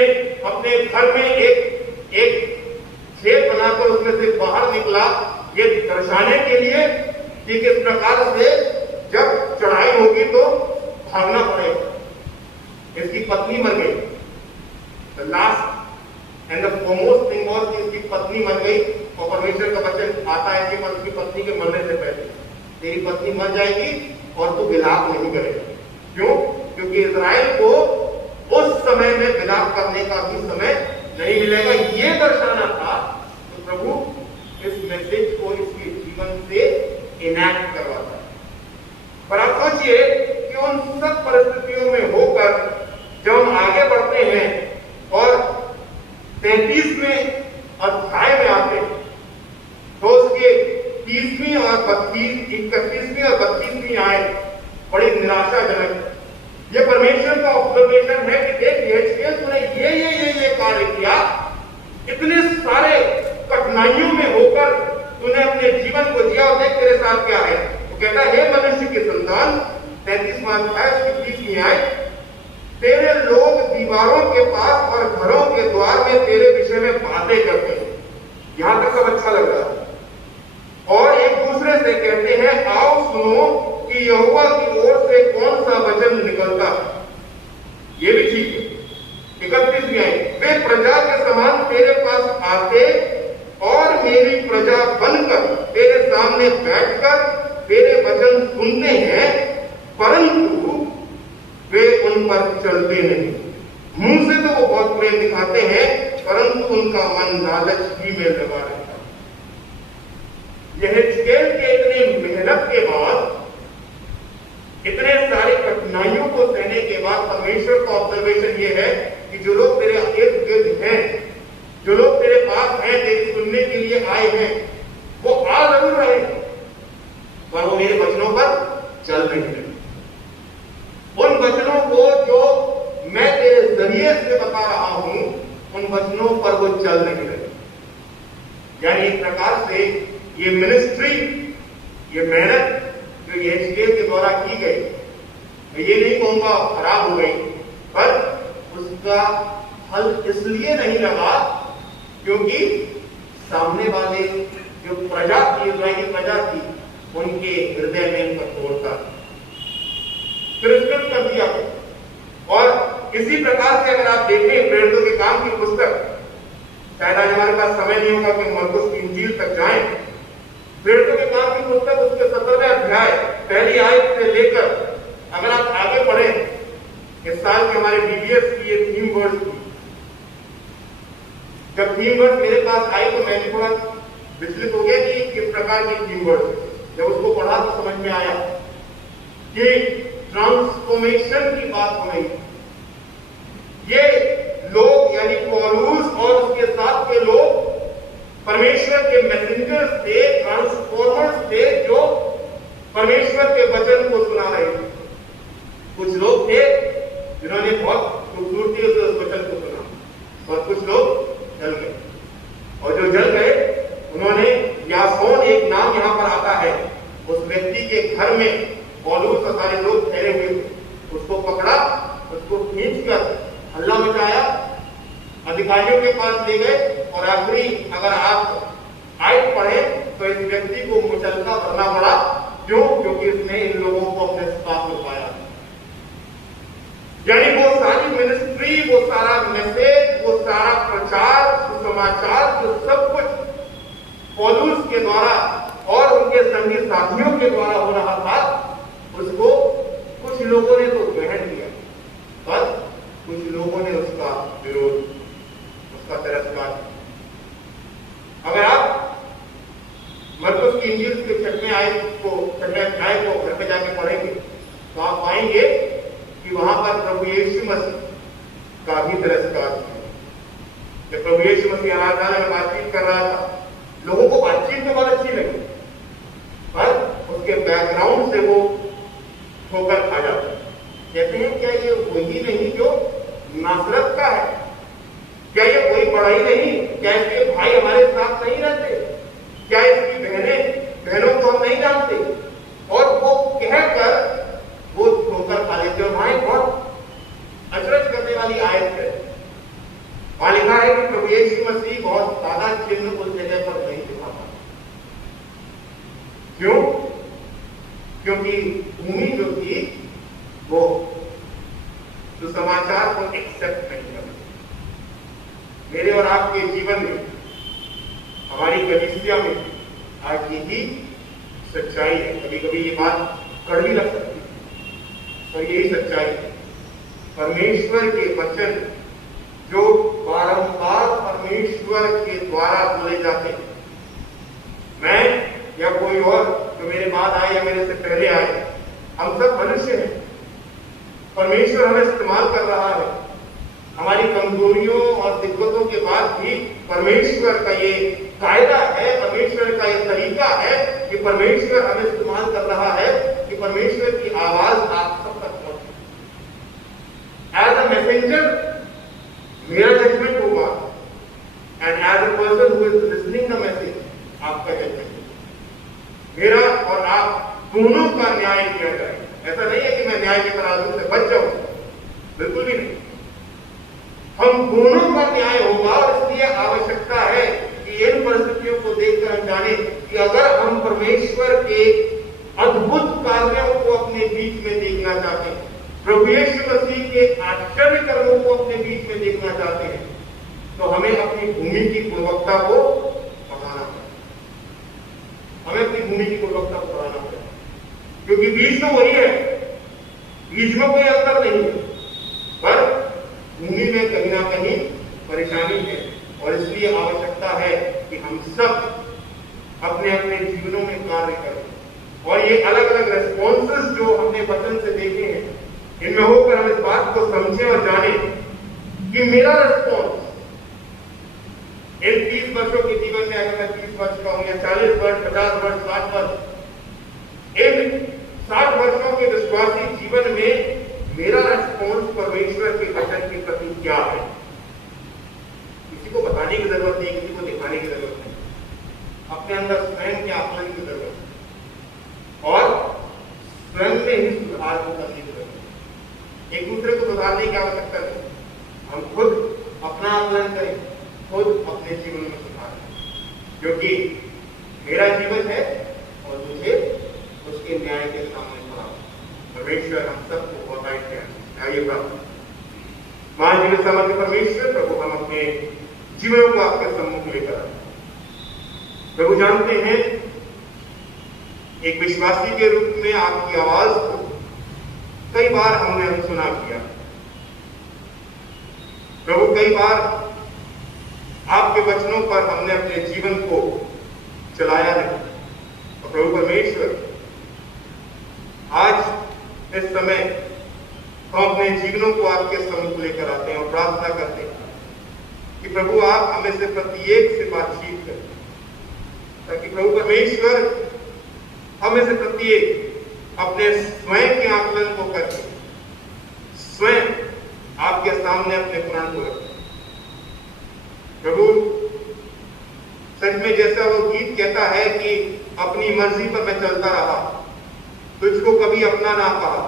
अपने घर में एक छेद बनाकर उसमें से बाहर निकला, ये दर्शाने के लिए कि किस प्रकार से जब चढ़ाई होगी तो भागना पड़ेगा। इसकी पत्नी मर गई। The last and the foremost thing was कि इसकी पत्नी मर गई, और परमेश्वर का वचन आता है कि उसकी पत्नी के मरने से पहले तेरी पत्नी मर जाएगी और तू विलाप नहीं करेगा। क्यों? क्योंकि इस्राएल को उस समय में विलाप करने का भी समय नहीं मिलेगा। ये दर्शाना था। तो प्रभु इस मैसेज को इसके जीवन से इनैक्ट करवाता है। पर आप सोचिए कि उन सब परिस्थितियों में होकर जब हम आगे बढ़ते हैं और 33वें अध्याय में आते हैं, तो उसके 30वीं और 31वीं और 32वीं आयत बड़ी निराशाजनक। ये परमेश्वर का ऑब्जर्वेशन है कि देख यहेजकेल तूने ये कार्य किया, इतने सारे कठिनाइयों में होकर तूने अपने जीवन को जिया, और देख तेरे साथ क्या है। तो कहता है, हे मनुष्य के संतान, 33वां अध्याय उसकी 30वीं आयत, तेरे लोग दीवारों के पास और घरों के द्वार में तेरे विषय में बातें करते हैं। यहां तक सब अच्छा लग रहा है। और एक दूसरे से कहते हैं, आओ सुनो कि यहोवा की ओर से कौन सा वचन निकलता है। ये भी ठीक है। 31वीं आयत, वे प्रजा के समान तेरे पास आते और मेरी प्रजा बनकर तेरे सामने बैठकर तेरे वचन सुनते हैं, परंतु वे उन पर चलते नहीं। मुंह से तो वो बहुत प्रेम दिखाते हैं, परंतु उनका मन लालच ही में लगा रहता है। यहेजकेल के इतने मेहनत के बाद, इतने सारे कठिनाइयों को सहने के बाद परमेश्वर का ऑब्जर्वेशन ये है कि जो लोग तेरे इर्द गिर्द हैं, जो लोग तेरे पास हैं, तेरी सुनने के लिए आए हैं, वो आ जरूर रहे, पर वो मेरे वचनों पर चल नहीं रहे। उन वचनों को जो मैं तेरे जरिए से बता रहा हूं, उन वचनों पर वो चल नहीं रहे। यानी एक प्रकार से ये मिनिस्ट्री, ये मेहनत जो यहेजकेल के द्वारा की गई, मैं ये नहीं कहूंगा खराब हो गई, पर उसका फल इसलिए नहीं लगा क्योंकि सामने वाले जो प्रजा थी, इस्राएली प्रजा थी, उनके हृदय में कठोरता तिरस्कृत कर दिया। और इसी प्रकार से अगर आप देखें प्रेरितों के काम की पुस्तक, शायद आज हमारे पास समय नहीं होगा कि मरकुस की इंजील तक जाएं, प्रेरितों के काम की पुस्तक उसके 17वें अध्याय पहली आयत से लेकर अगर आप आगे पढ़ें, इस साल के हमारे बीबीएस की ये थीम वर्ड्स थी। जब थीम वर्ड्स मेरे पास आई तो मैंने थोड़ा विचलित हो गया कि किस प्रकार की थीम वर्ड्स। जब उसको पढ़ा तो समझ में आया कि ट्रांसफॉर्मेशन की बात हो रही। ये लोग यानी पौलुस और उसके साथ के लोग परमेश्वर के मैसेंजर्स थे, ट्रांसफॉर्मर्स थे, जो परमेश्वर के वचन को सुना रहे थे। कुछ लोग थे जिन्होंने बहुत खूबसूरती से उस वचन को सुना और कुछ लोग जल गए, और जो जल गए उन्होंने यासोन एक नाम यहां पर आता है, उस व्यक्ति के घर में पौलुस और सारे लोग ठहरे हुए थे, उसको पकड़ा, उसको खींचकर हल्ला मचाया, अधिकारियों के पास ले गए और आखिरी अगर आप आयत पढ़े तो इस व्यक्ति को मुचलका भरना पड़ा। क्यों? क्योंकि इसने इन लोगों को अपने साथ में पाया। यानी वो सारी मिनिस्ट्री, वो सारा मैसेज, वो सारा प्रचार, सुसमाचार, जो सब कुछ पौलुस के द्वारा और उनके संगी साथियों के द्वारा हो रहा था, उसको कुछ लोगों ने तो ग्रहण किया, पर कुछ लोगों ने उसका विरोध, उसका तिरस्कार। अगर आप मरकुस की इंजील के 6वें अध्याय को घर पे जाके पढ़ेंगे तो आप पाएंगे कि वहां पर प्रभु यीशु मसीह का भी तिरस्कार किया। जब प्रभु यीशु मसीह आराधना में बातचीत कर रहा था, लोगों को बातचीत तो बहुत अच्छी लगी, पर उसके बैकग्राउंड से वो ठोकर खा जाता। कहते हैं क्या ये वही नहीं जो नासरत का है? क्या ये कोई बड़ा ही नहीं? क्या इसके भाई हमारे साथ नहीं रहते? क्या इसकी बहनों को हम नहीं जानते? और वो कहकर वो ठोकर खा लेते। और वहां बहुत अचरज करने वाली आयत है, वहां लिखा है कि प्रभु यीशु मसीह बहुत ज्यादा चिन्ह उस जगह पर नहीं दिखाता। क्यों? क्योंकि भूमि जो थी वो सुसमाचार को एक्सेप्ट नहीं करती। मेरे और आपके जीवन में, हमारी कलीसिया में आज यही सच्चाई है। कभी कभी ये बात कड़वी लग सकती है, पर यही सच्चाई है। परमेश्वर के वचन जो बारंबार परमेश्वर के द्वारा बोले जाते हैं, मैं या कोई और जो मेरे बाद आए या मेरे से पहले आए, हम सब मनुष्य हैं। परमेश्वर हमें इस्तेमाल कर रहा है। हमारी कमजोरियों और दिक्कतों के बाद भी परमेश्वर का ये कायदा है, परमेश्वर का ये तरीका है कि परमेश्वर हमें इस्तेमाल कर रहा है कि परमेश्वर की आवाज आप सब तक पहुंचे। एज अ मैसेंजर मेरा जजमेंट होगा, and as a person who is listening the message आपका जजमेंट। मेरा और आप दोनों का न्याय किया जाए। ऐसा नहीं है कि मैं न्याय के तराजू से बच जाऊं, बिल्कुल भी नहीं। हम दोनों का न्याय होगा, और इसलिए आवश्यकता है कि इन परिस्थितियों को देखकर हम जाने कि अगर हम परमेश्वर के अद्भुत कार्यों को अपने बीच में देखना चाहते हैं, प्रभु यीशु मसीह के आश्चर्य कर्मों को अपने बीच में देखना चाहते हैं, तो हमें अपनी भूमि की गुणवत्ता को बढ़ाना पड़ेगा। हमें अपनी भूमि की गुणवत्ता को बढ़ाना पड़ेगा, क्योंकि बीज तो वही है, बीज में कोई अंतर नहीं है, पर भूमि में कहीं ना कहीं परेशानी है। और इसलिए आवश्यकता है कि हम सब अपने अपने जीवनों में कार्य करें। और ये अलग अलग रेस्पॉन्सेस जो हमने वचन से देखे हैं, इनमें होकर हम इस बात को समझें और जाने कि मेरा रेस्पॉन्स इन 30 वर्षों के जीवन में, अगर मैं 30 वर्ष का हूं या 40 वर्ष, 50 वर्ष, 60 वर्ष, इन 60 वर्षों के विश्वासी जीवन में मेरा रेस्पॉन्स परमेश्वर के वचन के प्रति क्या है? किसी को बताने की जरूरत नहीं, किसी को दिखाने की जरूरत नहीं, अपने अंदर स्वयं के आकलन की जरूरत है और स्वयं में ही सुधार को करने की जरूरत है। एक दूसरे को सुधारने की आवश्यकता नहीं, हम खुद अपना आकलन करें, खुद अपने जीवन में सुधार करें, क्योंकि मेरा जीवन है और मुझे उसके न्याय के सामने खड़ा। परमेश्वर हम सबको बहुत आइए प्रार्थना। महान समर्थ परमेश्वर प्रभु, हम अपने जीवनों को आपके सम्मुख लेकर आए। प्रभु जानते हैं एक विश्वासी के रूप में आपकी आवाज को कई बार हमने अनसुना किया। प्रभु, कई बार आपके वचनों पर हमने अपने जीवन को चलाया नहीं। और प्रभु परमेश्वर, आज इस समय हम अपने जीवनों को आपके सम्मुख लेकर आते हैं और प्रार्थना करते हैं कि प्रभु आप हमें से प्रत्येक से बातचीत करें, ताकि प्रभु परमेश्वर हमें से प्रत्येक अपने स्वयं के आकलन को करके स्वयं आपके सामने अपने प्राण को रखें। प्रभु, सच में जैसा वो गीत कहता है कि अपनी मर्जी पर मैं चलता रहा, तुझको कभी अपना ना कहा,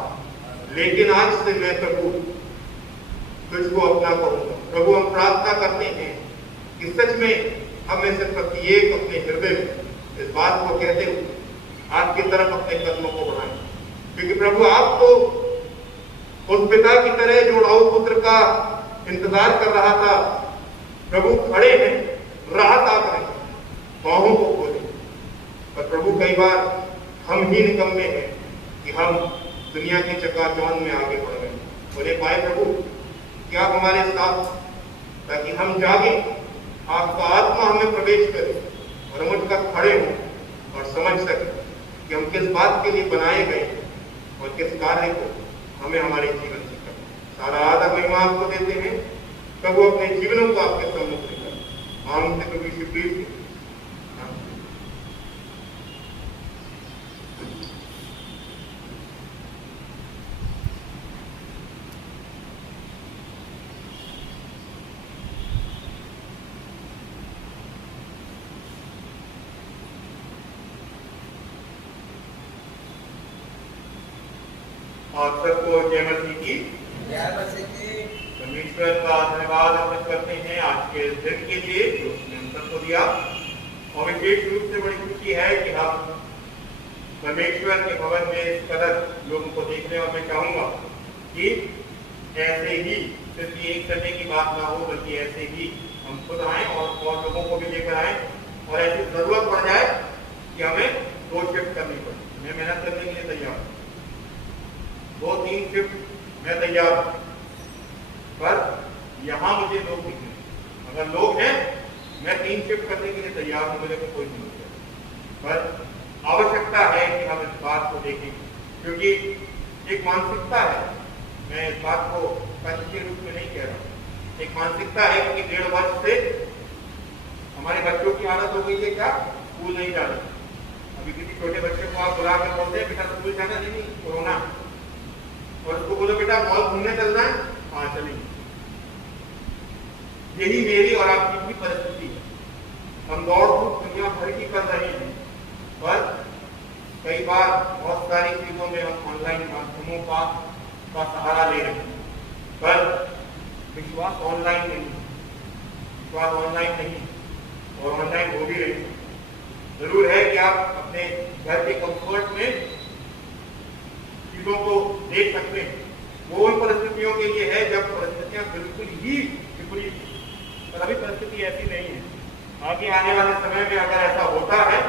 लेकिन आज से मैं प्रभु तुझको अपना कहूंगा। प्रभु, हम प्रार्थना करते हैं कि सच में हमें से प्रत्येक अपने हृदय में इस बात को कहते हुए आपकी तरफ अपने कदमों को बढ़ाएं, क्योंकि प्रभु आप तो उस पिता की तरह जो राहु पुत्र का इंतजार कर रहा था, प्रभु खड़े हैं, राह ताक रहे हैं, बाहों को खोले। पर प्रभु, कई बार हम ही निकम्मे हैं कि हम दुनिया के चकाचौंध में आगे बढ़ रहे हैं। बोले पाए प्रभु कि आप हमारे साथ, ताकि हम जागे, आपका आत्मा हमें प्रवेश करे और हम उठकर खड़े हों और समझ सकें कि हम किस बात के लिए बनाए गए और किस कार्य को हमें हमारे जीवन से करना। सारा आदर महिमा आपको देते हैं प्रभु, अपने जीवनों को आपके सम्मुख लेकर मांगते प्रभु यीशु प्लीज। आप सबको जय मसीह की। परमेश्वर का धन्यवाद अर्पित करते हैं आज के दिन के लिए जो उसने हम सबको दिया। और विशेष रूप से बड़ी खुशी है कि हम परमेश्वर के भवन में इस कदर लोगों को देखने, और मैं चाहूंगा कि ऐसे ही सिर्फ ये एक करने की बात ना हो, बल्कि ऐसे ही हम खुद आए और लोगों को भी लेकर आए। और ऐसी जरूरत पड़ जाए कि हमें 2 शिफ्ट करनी पड़े, मैं मेहनत करने के लिए तैयार हूँ, 2-3 शिफ्ट मैं तैयार हूं। पर यहां मुझे लोग नहीं हैं। अगर लोग हैं, मैं 3 शिफ्ट करने के लिए तैयार हूं, मुझे कोई जरूरत है। पर आवश्यकता है कि हम इस बात को देखें, क्योंकि एक मानसिकता है, मैं इस बात को पंच के रूप में नहीं कह रहा, एक मानसिकता है कि 1.5 वर्ष से हमारे बच्चों की आदत हो गई है क्या, स्कूल नहीं जा रहे। अभी किसी छोटे बच्चे को आप बुला कर बोलते हैं बेटा स्कूल जाना, नहीं कोरोना, और उसको बोलो बेटा मॉल घूमने चलना है, हाँ चलेंगे। यही मेरी और आपकी भी परिस्थिति है। हम दौड़ धूप दुनिया भर की कर रहे हैं, पर कई बार बहुत सारी चीजों में हम ऑनलाइन माध्यमों का सहारा ले रहे हैं, पर विश्वास ऑनलाइन नहीं, विश्वास ऑनलाइन नहीं, और ऑनलाइन हो भी रही। जरूर है कि आप अपने घर के कंफर्ट में चीजों को देख सकते हैं। वो उन परिस्थितियों के लिए है जब परिस्थितियां बिल्कुल ही विपरीत, पर अभी परिस्थिति ऐसी नहीं है। आगे आने वाले समय में अगर ऐसा होता है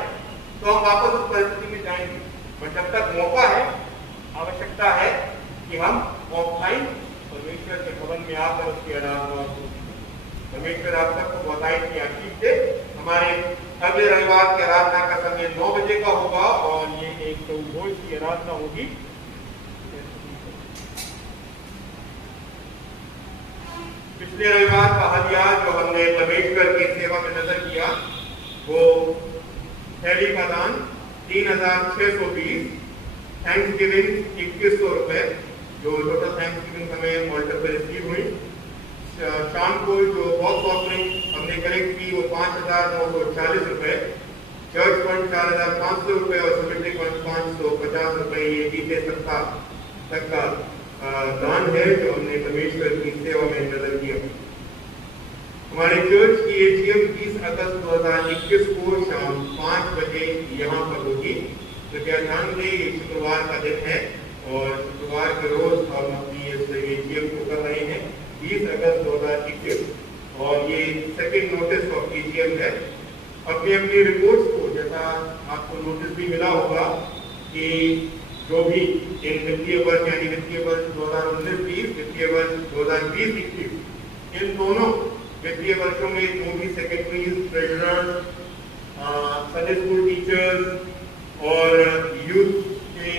तो हम वापस उस परिस्थिति में जाएंगे, पर जब तक मौका है, आवश्यकता है कि हम ऑफलाइन परमेश्वर के भवन में आकर उसकी आराधना। परमेश्वर आप सबको बताएं कि आशीष से हमारे अगले रविवार की आराधना का समय 9 बजे का होगा, और ये एक भोज की आराधना होगी। पिछले रविवार का हदिया जो हमने परमेश्वर की सेवा में नजर किया, वो थैली का दान 3620, थैंक्स गिविंग 2100 रुपए, जो टोटल थैंक्स गिविंग हमें ऑल्टर पर रिसीव हुई। शाम को जो बॉक्स ऑफरिंग हमने कलेक्ट की वो 5940 रुपए, चर्च फंड 4500 रुपए और सेमेट्री फंड 550 रुपए, ये बीते सप्ताह तक का दान है जो हमने परमेश्वर की सेवा में नजर किया। हमारे चर्च की एजीएम 30 अगस्त 2021 को शाम 5 बजे यहाँ पर होगी। कृपया ध्यान दें, ये शुक्रवार का दिन है और शुक्रवार के रोज हम अपनी इस एजीएम को कर रहे हैं 20 अगस्त 2021, और ये सेकेंड नोटिस ऑफ एजीएम है। अपनी अपनी रिपोर्ट्स को, जैसा आपको नोटिस भी मिला होगा, कि जो भी इन वित्तीय वर्ष यानी वित्तीय वर्ष 2019-20, वित्तीय वर्ष 2020-21 इन दोनों वित्तीय वर्षों में जो भी secretaries, treasurer, Sunday school teachers और यूथ के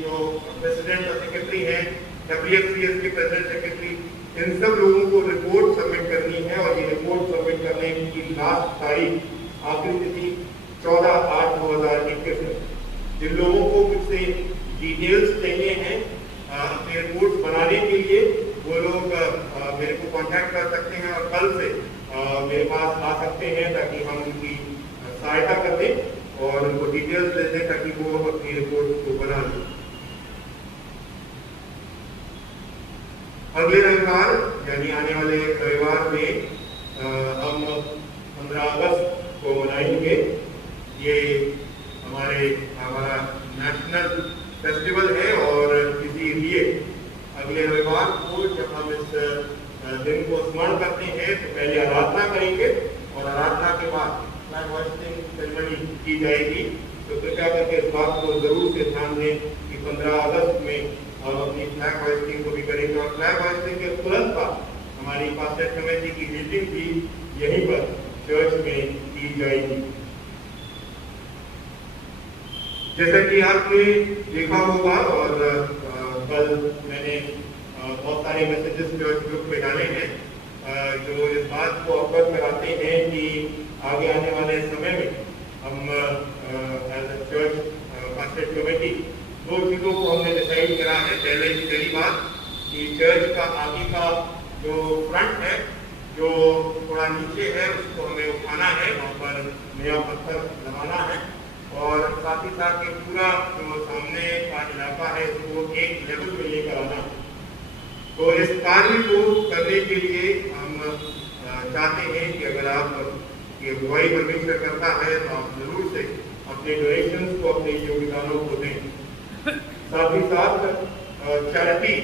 जो प्रेसिडेंट और सेक्रेटरी हैं, WFCS के प्रेसिडेंट सेक्रेटरी, इन सब लोगों को रिपोर्ट सबमिट करनी है और ये रिपोर्ट सबमिट करने की लास्ट तारीख आखिरी तिथि 14/8/2021 है। जिन लोगों को मुझसे डिटेल्स चाहिए हैं अपने रिपोर्ट्स बनाने के लिए, वो लोग मेरे को कांटेक्ट कर सकते हैं और कल से मेरे पास आ सकते हैं ताकि हम उनकी सहायता कर दें और उनको डिटेल्स दे दें ताकि वो अपनी रिपोर्ट को बना लें। अगले रविवार यानी आने वाले रविवार में हम 15 अगस्त को मनाएंगे। ये हमारा नेशनल फेस्टिवल है और इसीलिए अगले रविवार को जब हम इस दिन को स्मरण करते हैं तो पहले आराधना करेंगे और आराधना के बाद फ्लैग होइस्टिंग सेरेमनी की जाएगी। तो कृपया करके इस बात को जरूर से ध्यान दें कि 15 अगस्त में हम अपनी फ्लैग होइस्टिंग को भी करेंगे और फ्लैग होइस्टिंग के तुरंत बाद हमारी पास्टर कमेटी की मीटिंग भी यहीं पर चर्च में की जाएगी। जैसा कि आपने देखा होगा और कल मैंने बहुत सारे मैसेजेस चर्च ग्रुप में डाले हैं जो इस बात को अवगत कराते हैं कि आगे आने वाले समय में हम as a church pastor committee 2 चीज़ों को हमने डिसाइड करा है। पहली बात कि चर्च का आगे का जो फ्रंट है, जो थोड़ा नीचे है, उसको हमें उठाना है, वहाँ पर नया पत्थर लगाना है और साथ ही साथ ये पूरा जो सामने का इलाका है उसको एक लेवल पे लेकर आना है। तो इस कार्य को करने के लिए हम चाहते हैं कि अगर आप ये अगुवाई परमेश्वर करता है तो आप जरूर से अपने डोनेशंस को, अपने योगदानों को दें। साथ ही साथ चैरिटी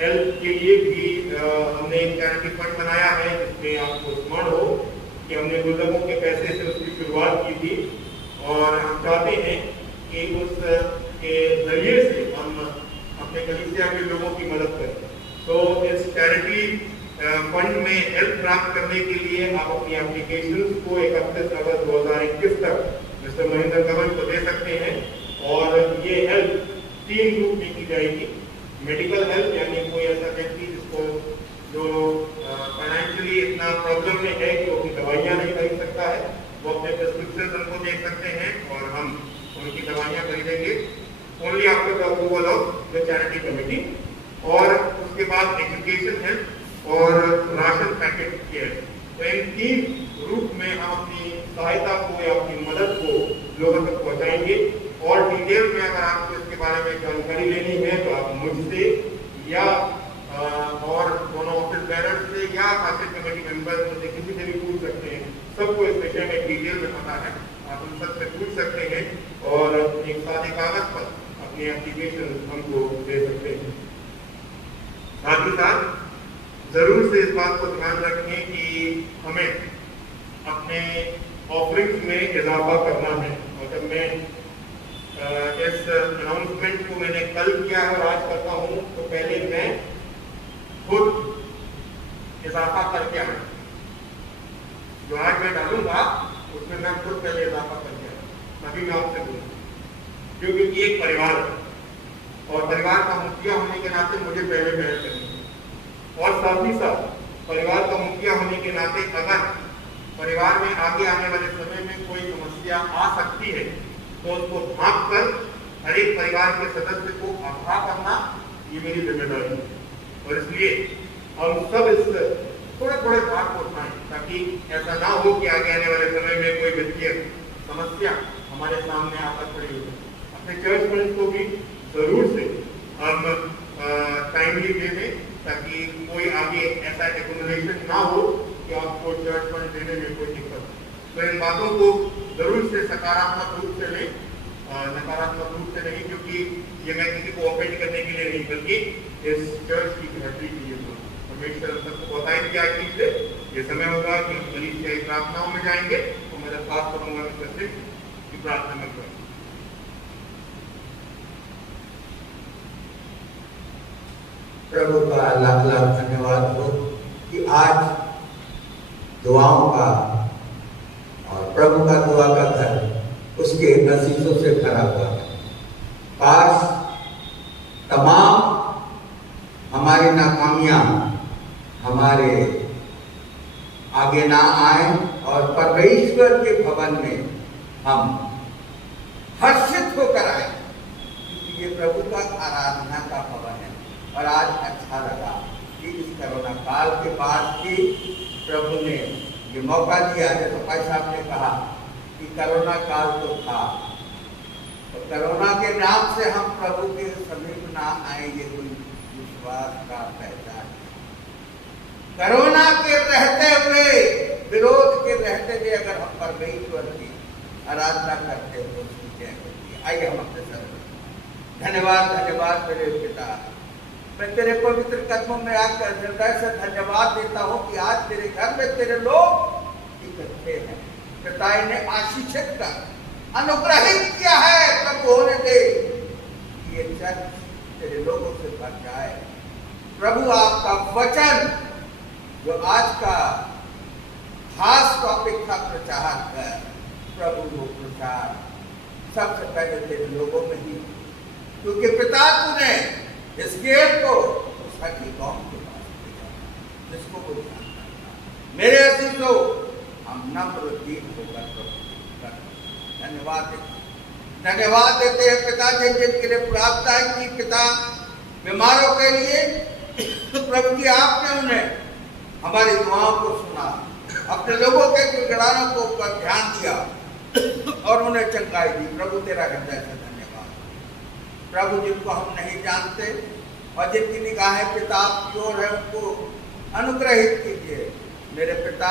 हेल्प के लिए भी हमने एक चैरिटी फंड बनाया है जिसमें आपको स्मरण हो कि हमने गुल्लकों के पैसे से उसकी शुरुआत की थी और हम चाहते हैं कि उस के जरिए से हम अपने कलीसिया के लोगों की मदद करें। तो इस चैरिटी फंड में हेल्प प्राप्त करने के लिए आप अपनी एप्लीकेशंस को 31 अगस्त 2021 तक मिस्टर महेंद्र कंवर को दे सकते हैं और ये हेल्प 3 ग्रुप में की जाएगी। मेडिकल हेल्प यानी कोई ऐसा व्यक्ति जिसको जो फाइनेंशियली इतना प्रॉब्लम में है कि वो अपनी दवाइयाँ नहीं खरीद सकता है, वो अपने प्रिस्क्रिप्शन उनको दे सकते हैं और हम उनकी दवाइयाँ खरीदेंगे only after the approval of the charity committee. और उसके बाद एजुकेशन हेल्प और राशन पैकेट केयर, तो इन 3 रूप में हम अपनी सहायता को या अपनी मदद को लोगों तक पहुंचाएंगे। और डिटेल में अगर आपको इसके बारे में जानकारी लेनी है तो आप मुझसे या और दोनों ऑफिस बैनर से या पास्टर कमेटी मेंबर से किसी से भी पूछ सकते हैं। सबको इस विषय में डिटेल में पता है, आप उन सबसे पूछ सकते हैं और एक सादे कागज पर अपनी एप्लीकेशन हमको दे सकते हैं। साथ ही साथ जरूर से इस बात को ध्यान रखें कि हमें अपने ऑफरिंग्स में इजाफा करना है। और जब मैं इस अनाउंसमेंट को मैंने कल किया है और आज करता हूँ तो पहले मैं खुद इजाफा करके आया। जो आज मैं डालूंगा उसमें मैं खुद पहले इजाफा करके आया, तभी मैं आपसे बोलूँगा, क्योंकि एक परिवार है और परिवार का मुखिया होने के नाते मुझे पहले करनी है। और साथ ही साथ परिवार का मुखिया होने के नाते अगर परिवार में आगे आने वाले समय में कोई समस्या आ सकती है तो उसको भाप कर हर एक परिवार के सदस्य को आगाह करना ये मेरी जिम्मेदारी है। और इसलिए हम सब इस थोड़े थोड़े भाग को उठाएं ताकि ऐसा ना हो कि आगे आने वाले समय में कोई वित्तीय समस्या हमारे सामने आकर खड़ी हो। अपने चर्च फ्रेंड्स को भी जरूर से हम टाइमली दे दें ताकि कोई आगे ऐसा एक्यूमुलेशन ना हो कि आपको चर्च फंड देने में कोई दिक्कत हो। तो इन बातों को जरूर से सकारात्मक रूप से लें, नकारात्मक रूप से नहीं, क्योंकि ये मैं किसी को ऑफेंड करने के लिए नहीं बल्कि इस चर्च की बेहतरी के लिए परमेश्वर सबको बताएं कि आज से ये समय होगा कि कलीसियाई प्रार्थनाओं में जाएंगे तो मैं दरखास्त करूंगा कि प्रार्थना में करें। प्रभु का लाख लाख धन्यवाद हो कि आज दुआओं का और प्रभु का दुआ का घर उसके नसीबों से भरा हुआ है। काश तमाम हमारी नाकामियां हमारे आगे ना आए और परमेश्वर के भवन में हम हर्षित होकर आए, क्योंकि ये प्रभु का आराधना का भवन है। और आज अच्छा लगा कि इस कोरोना काल के बाद भी प्रभु ने ये मौका दिया। जैसे भाई साहब ने कहा कि कोरोना काल तो था, तो कोरोना के नाम से हम प्रभु के समीप ना आए, ये कोई विश्वास का पहचान। कोरोना के रहते हुए, विरोध के रहते हुए अगर हम परमेश्वर की आराधना करते हो तो उसकी जय होती है। आइए हम अपने सर धन्यवाद धन्यवाद मेरे पिता, मैं तेरे पवित्र कदमों में आकर हृदय से धन्यवाद देता हूँ कि आज तेरे घर में तेरे लोग इकट्ठे हैं। पिता ने आशीषित कर अनुग्रहित किया है। प्रभु होने दे ये चर्च तेरे लोगों से भर जाए। प्रभु आपका वचन जो आज का खास टॉपिक था प्रचार कर, प्रभु वो प्रचार सबसे पहले तेरे लोगों में ही, क्योंकि पिता तूने इस गेट को उसका की कौम के पास भेजा जिसको वो जानता था। मेरे अजीजों, हम नम्र दीन होकर धन्यवाद देते हैं पिता जिनके लिए प्रार्थना है कि पिता बीमारों के लिए प्रभु जी आपने उन्हें हमारी दुआओं को सुना, अपने लोगों के गिड़गिड़ानों को पर ध्यान दिया और उन्हें चंगाई दी। प्रभु तेरा हृदय से धन्यवाद। प्रभु जिनको हम नहीं जानते और जिनकी निगाहें पिता की ओर है उनको अनुग्रहित कीजिए। मेरे पिता,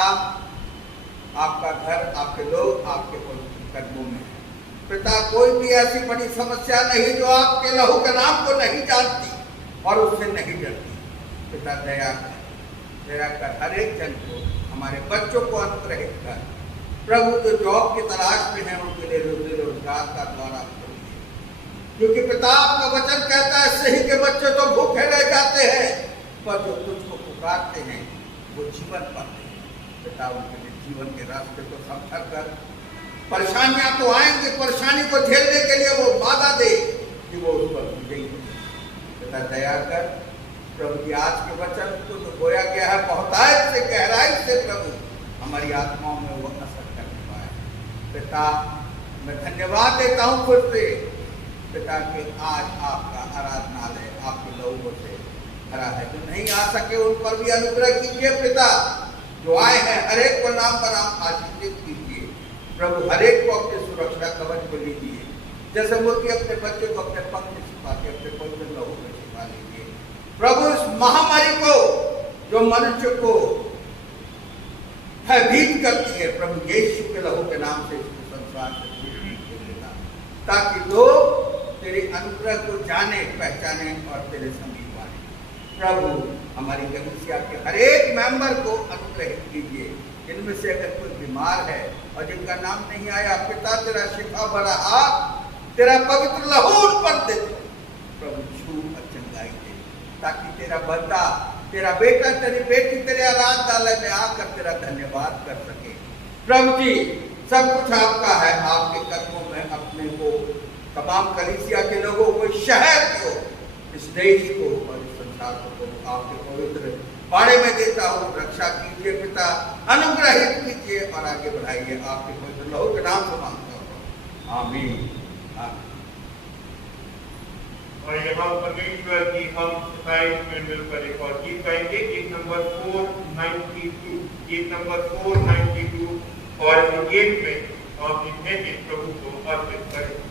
आपका घर, आपके लोग आपके कदमों में है। पिता, कोई भी ऐसी बड़ी समस्या नहीं जो आपके लहू के नाम को नहीं जानती और उससे नहीं डरती। पिता दया कर हर एक जन को, हमारे बच्चों को अनुग्रहित कर। प्रभु जो जॉब की तलाश में है उनके लिए रोजगार का द्वारा खोलिए, क्योंकि पिता आपका वचन कहता है सही के बच्चे तो भूखे रह जाते हैं, पर जो तुझको पुकारते हैं वो जीवन पाते हैं। पिता उनके लिए जीवन के रास्ते को समझ कर, परेशानियां तो आएंगी, परेशानी को झेलने के लिए वो वादा दे कि वो उस पर विजयी हो। पिता दया कर। प्रभु की आज के वचन को जो बोया गया है बहुतायत से, गहराई से, प्रभु हमारी आत्माओं में वो असर करने पाए। पिता, मैं धन्यवाद देता हूँ खुद से पिता के आज आपका आराधनालय आपके लोगों से भरा है। जो नहीं आ सके उन पर भी अनुग्रह कीजिए पिता। जो आए हैं हर एक को नाम पर आप आशीषित कीजिए। प्रभु हर एक को अपने सुरक्षा कवच को लीजिए। जैसे मुर्गी अपने बच्चे को अपने पंख में छिपाती, अपने पवित्र लहू में छिपा लीजिए। प्रभु इस महामारी को जो मनुष्य को भयभीत करती है, प्रभु यीशु के लहू के नाम से इसको संसार से दूर देता, ताकि लोग तेरे अनुग्रह को जाने, पहचाने और तेरे समीप आए। प्रभु हमारी कलीसिया के हर एक मेंबर को अनुग्रहित कीजिए। इनमें से अगर कोई बीमार है और जिनका नाम नहीं आया, पिता तेरा शिफा भरा हाथ, तेरा पवित्र लहू उन पर दे दो। प्रभु छू और चंगाई दे, ताकि तेरा बंदा, तेरा बेटा, तेरी बेटी तेरे आराधनालय में आकर तेरा धन्यवाद कर सके। प्रभु जी, सब कुछ आपका है। आपके कदमों में अपने को, तमाम कलीसिया के लोगों को, शहर को, इस देश को और इस संसार को आपके पवित्र बाड़े में देता हूँ। रक्षा कीजिए पिता, अनुग्रहित कीजिए और आगे बढ़ाइए। आपके पवित्र लहू के नाम से मांगता हूँ, आमीन। और यहाँ परमेश्वर की हम 27 में मिलकर एक और गीत गाएंगे, गीत नंबर 492, गीत नंबर 492। और इस गीत में आप लिखेंगे प्रभु को अर्पित करें।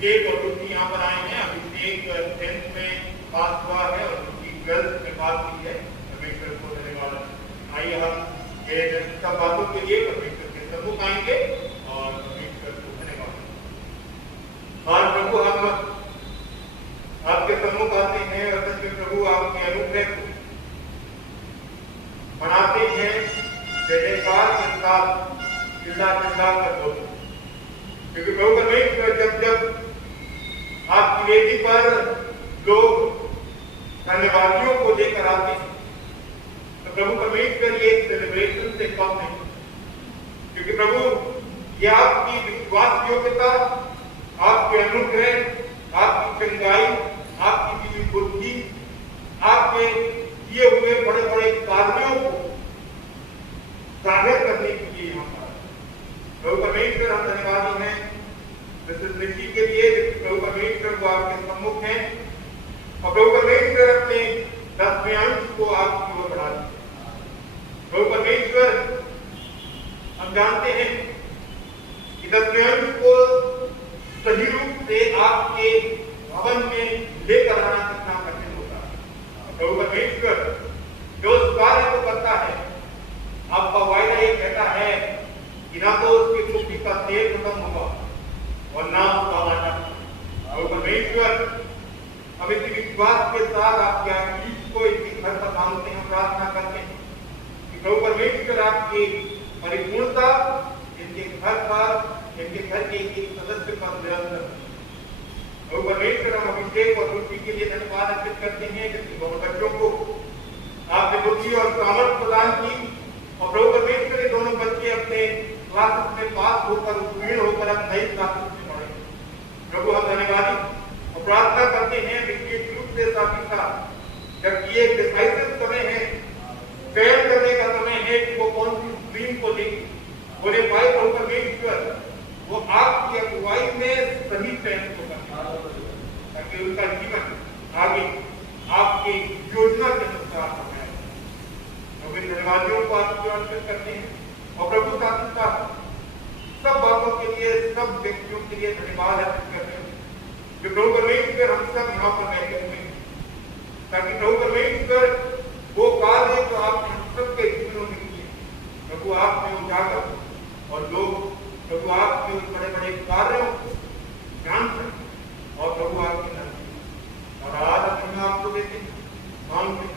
अभिषेक और रुचि यहाँ पर आए हैं। अभिषेक 10th में पास हुआ है और रुचि 12th में पास की है। परमेश्वर को धन्यवाद। आइए हम ये सब बातों के लिए परमेश्वर के सम्मुख आएंगे और परमेश्वर को धन्यवाद। और प्रभु हम आपके सम्मुख आते हैं और सच में प्रभु आपके अनुग्रह को मनाते हैं जयकार के साथ चिल्ला चिल्ला कर बोलते। क्योंकि प्रभु परमेश्वर जब जब आपकी वेदी पर लोग धन्यवादियों को लेकर आते हैं तो प्रभु परमेश्वर ये सेलिब्रेशन से कम नहीं। क्योंकि प्रभु ये आपकी विश्वास योग्यता, आपके अनुग्रह, आपकी चंगाई, आपकी दी बुद्धि, आपके किए हुए बड़े बड़े कार्यों को जाहिर करने के लिए यहाँ पर प्रभु परमेश्वर हम धन्यवादी हैं इस ऋषि के लिए। प्रभु परमेश्वर को आपके सम्मुख हैं और प्रभु परमेश्वर अपने 10वें अंश को आपकी ओर बढ़ा दें। प्रभु परमेश्वर हम जानते हैं कि 10वें अंश को सही रूप से आपके भवन में लेकर आना कितना कठिन होता है। प्रभु परमेश्वर जो उस कार्य को करता है, आपका वायदा ये कहता है कि ना तो उसकी मुक्ति का तेल खत्म होगा और ना उसका आटा। प्रभु परमेश्वर हम इसी विश्वास के साथ आपके आशीष को इनके घर पर मांगते हैं, प्रार्थना करते हैं कि प्रभु परमेश्वर आपकी परिपूर्णता इनके घर पर, इनके घर के एक सदस्य पर निरंतर। प्रभु परमेश्वर हम अभिषेक और रुचि के लिए धन्यवाद अर्पित करते हैं जिसके दोनों बच्चों को आपने बुद्धि और सामर्थ्य प्रदान की और प्रभु परमेश्वर ये दोनों बच्चे अपने क्लासेस में पास होकर उत्तीर्ण होकर अब नई क्लासेस में पढ़े। प्रभु हम धन्यवादी और प्रार्थना करते हैं विशेष रूप से साथ ही साथ जबकि ये डिसाइसिव समय है, चयन करने का समय है कि वो कौन सी स्ट्रीम को लेंगे, बोले भाई प्रभु परमेश्वर वो आपकी अगुवाई में सही चयन को करें ताकि उनका जीवन आगे आपकी योजना के अनुसार हो। धन्यवादियों को आपकी अर्पित करते हैं और प्रभु साथ सब बातों के लिए, सब व्यक्तियों के लिए धन्यवाद अर्पित करते हैं जो प्रभु परमेश्वर हम सब यहाँ पर बैठे हुए हैं ताकि प्रभु परमेश्वर वो कार्य जो आपने हम सबके जीवनों में किए प्रभु आप में उजागर और लोग प्रभु आपके उन बड़े बड़े कार्यों को जान सकें और प्रभु आपके नजदीक और आज हम आपको देते हैं मांग से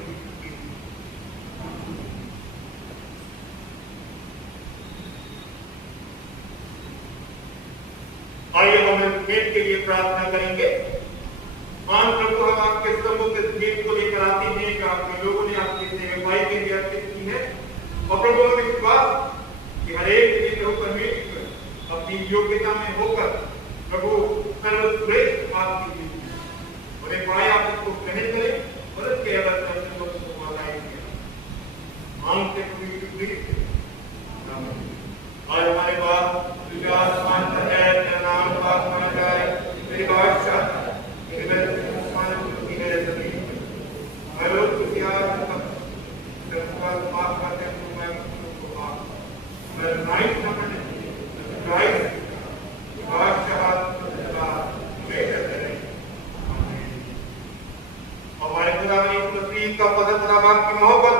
आइए हम भेंट के लिए प्रार्थना करेंगे। मान प्रभु हम आपके सम्मुख इस भेंट को लेकर आते हैं जो आपके लोगों ने आपकी सेवकाई के लिए अर्पित की है और प्रभु हम विश्वास कि हर एक के लिए प्रभु परमेश्वर अपनी योग्यता में होकर प्रभु सर्वश्रेष्ठ बात कीजिए उन्हें पाए आप इसको ग्रहण करें और इसके अलग को मालाएं मांगते आज हमारे पास आसमान पर है, तेरा नाम पाक माना जाए, तेरी बादशाह तेरे मेरे जमीन पर हर रोज तुझे आज माफ करते हैं मैं को माफ मैं नाइट नंबर राइट बादशाह हमेशा करें। हमारे खुदा ने इस मसीह का पवित्र नाम की मोहब्बत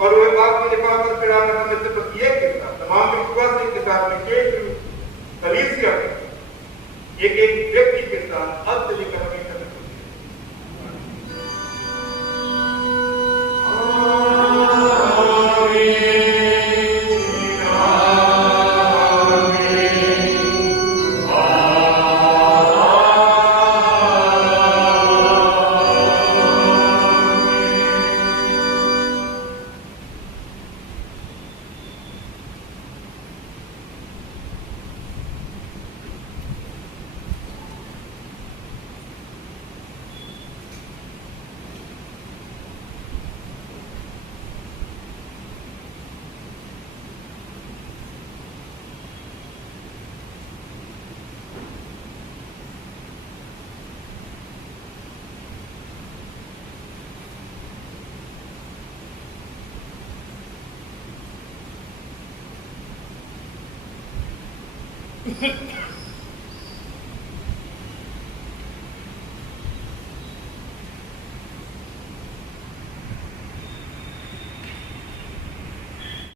और वह बात को दिखाकर पिराना में से प्रत्येक के साथ तमाम विश्वासी के साथ विशेष कलीसिया एक एक व्यक्ति के साथ अंत लेकर हमें Ha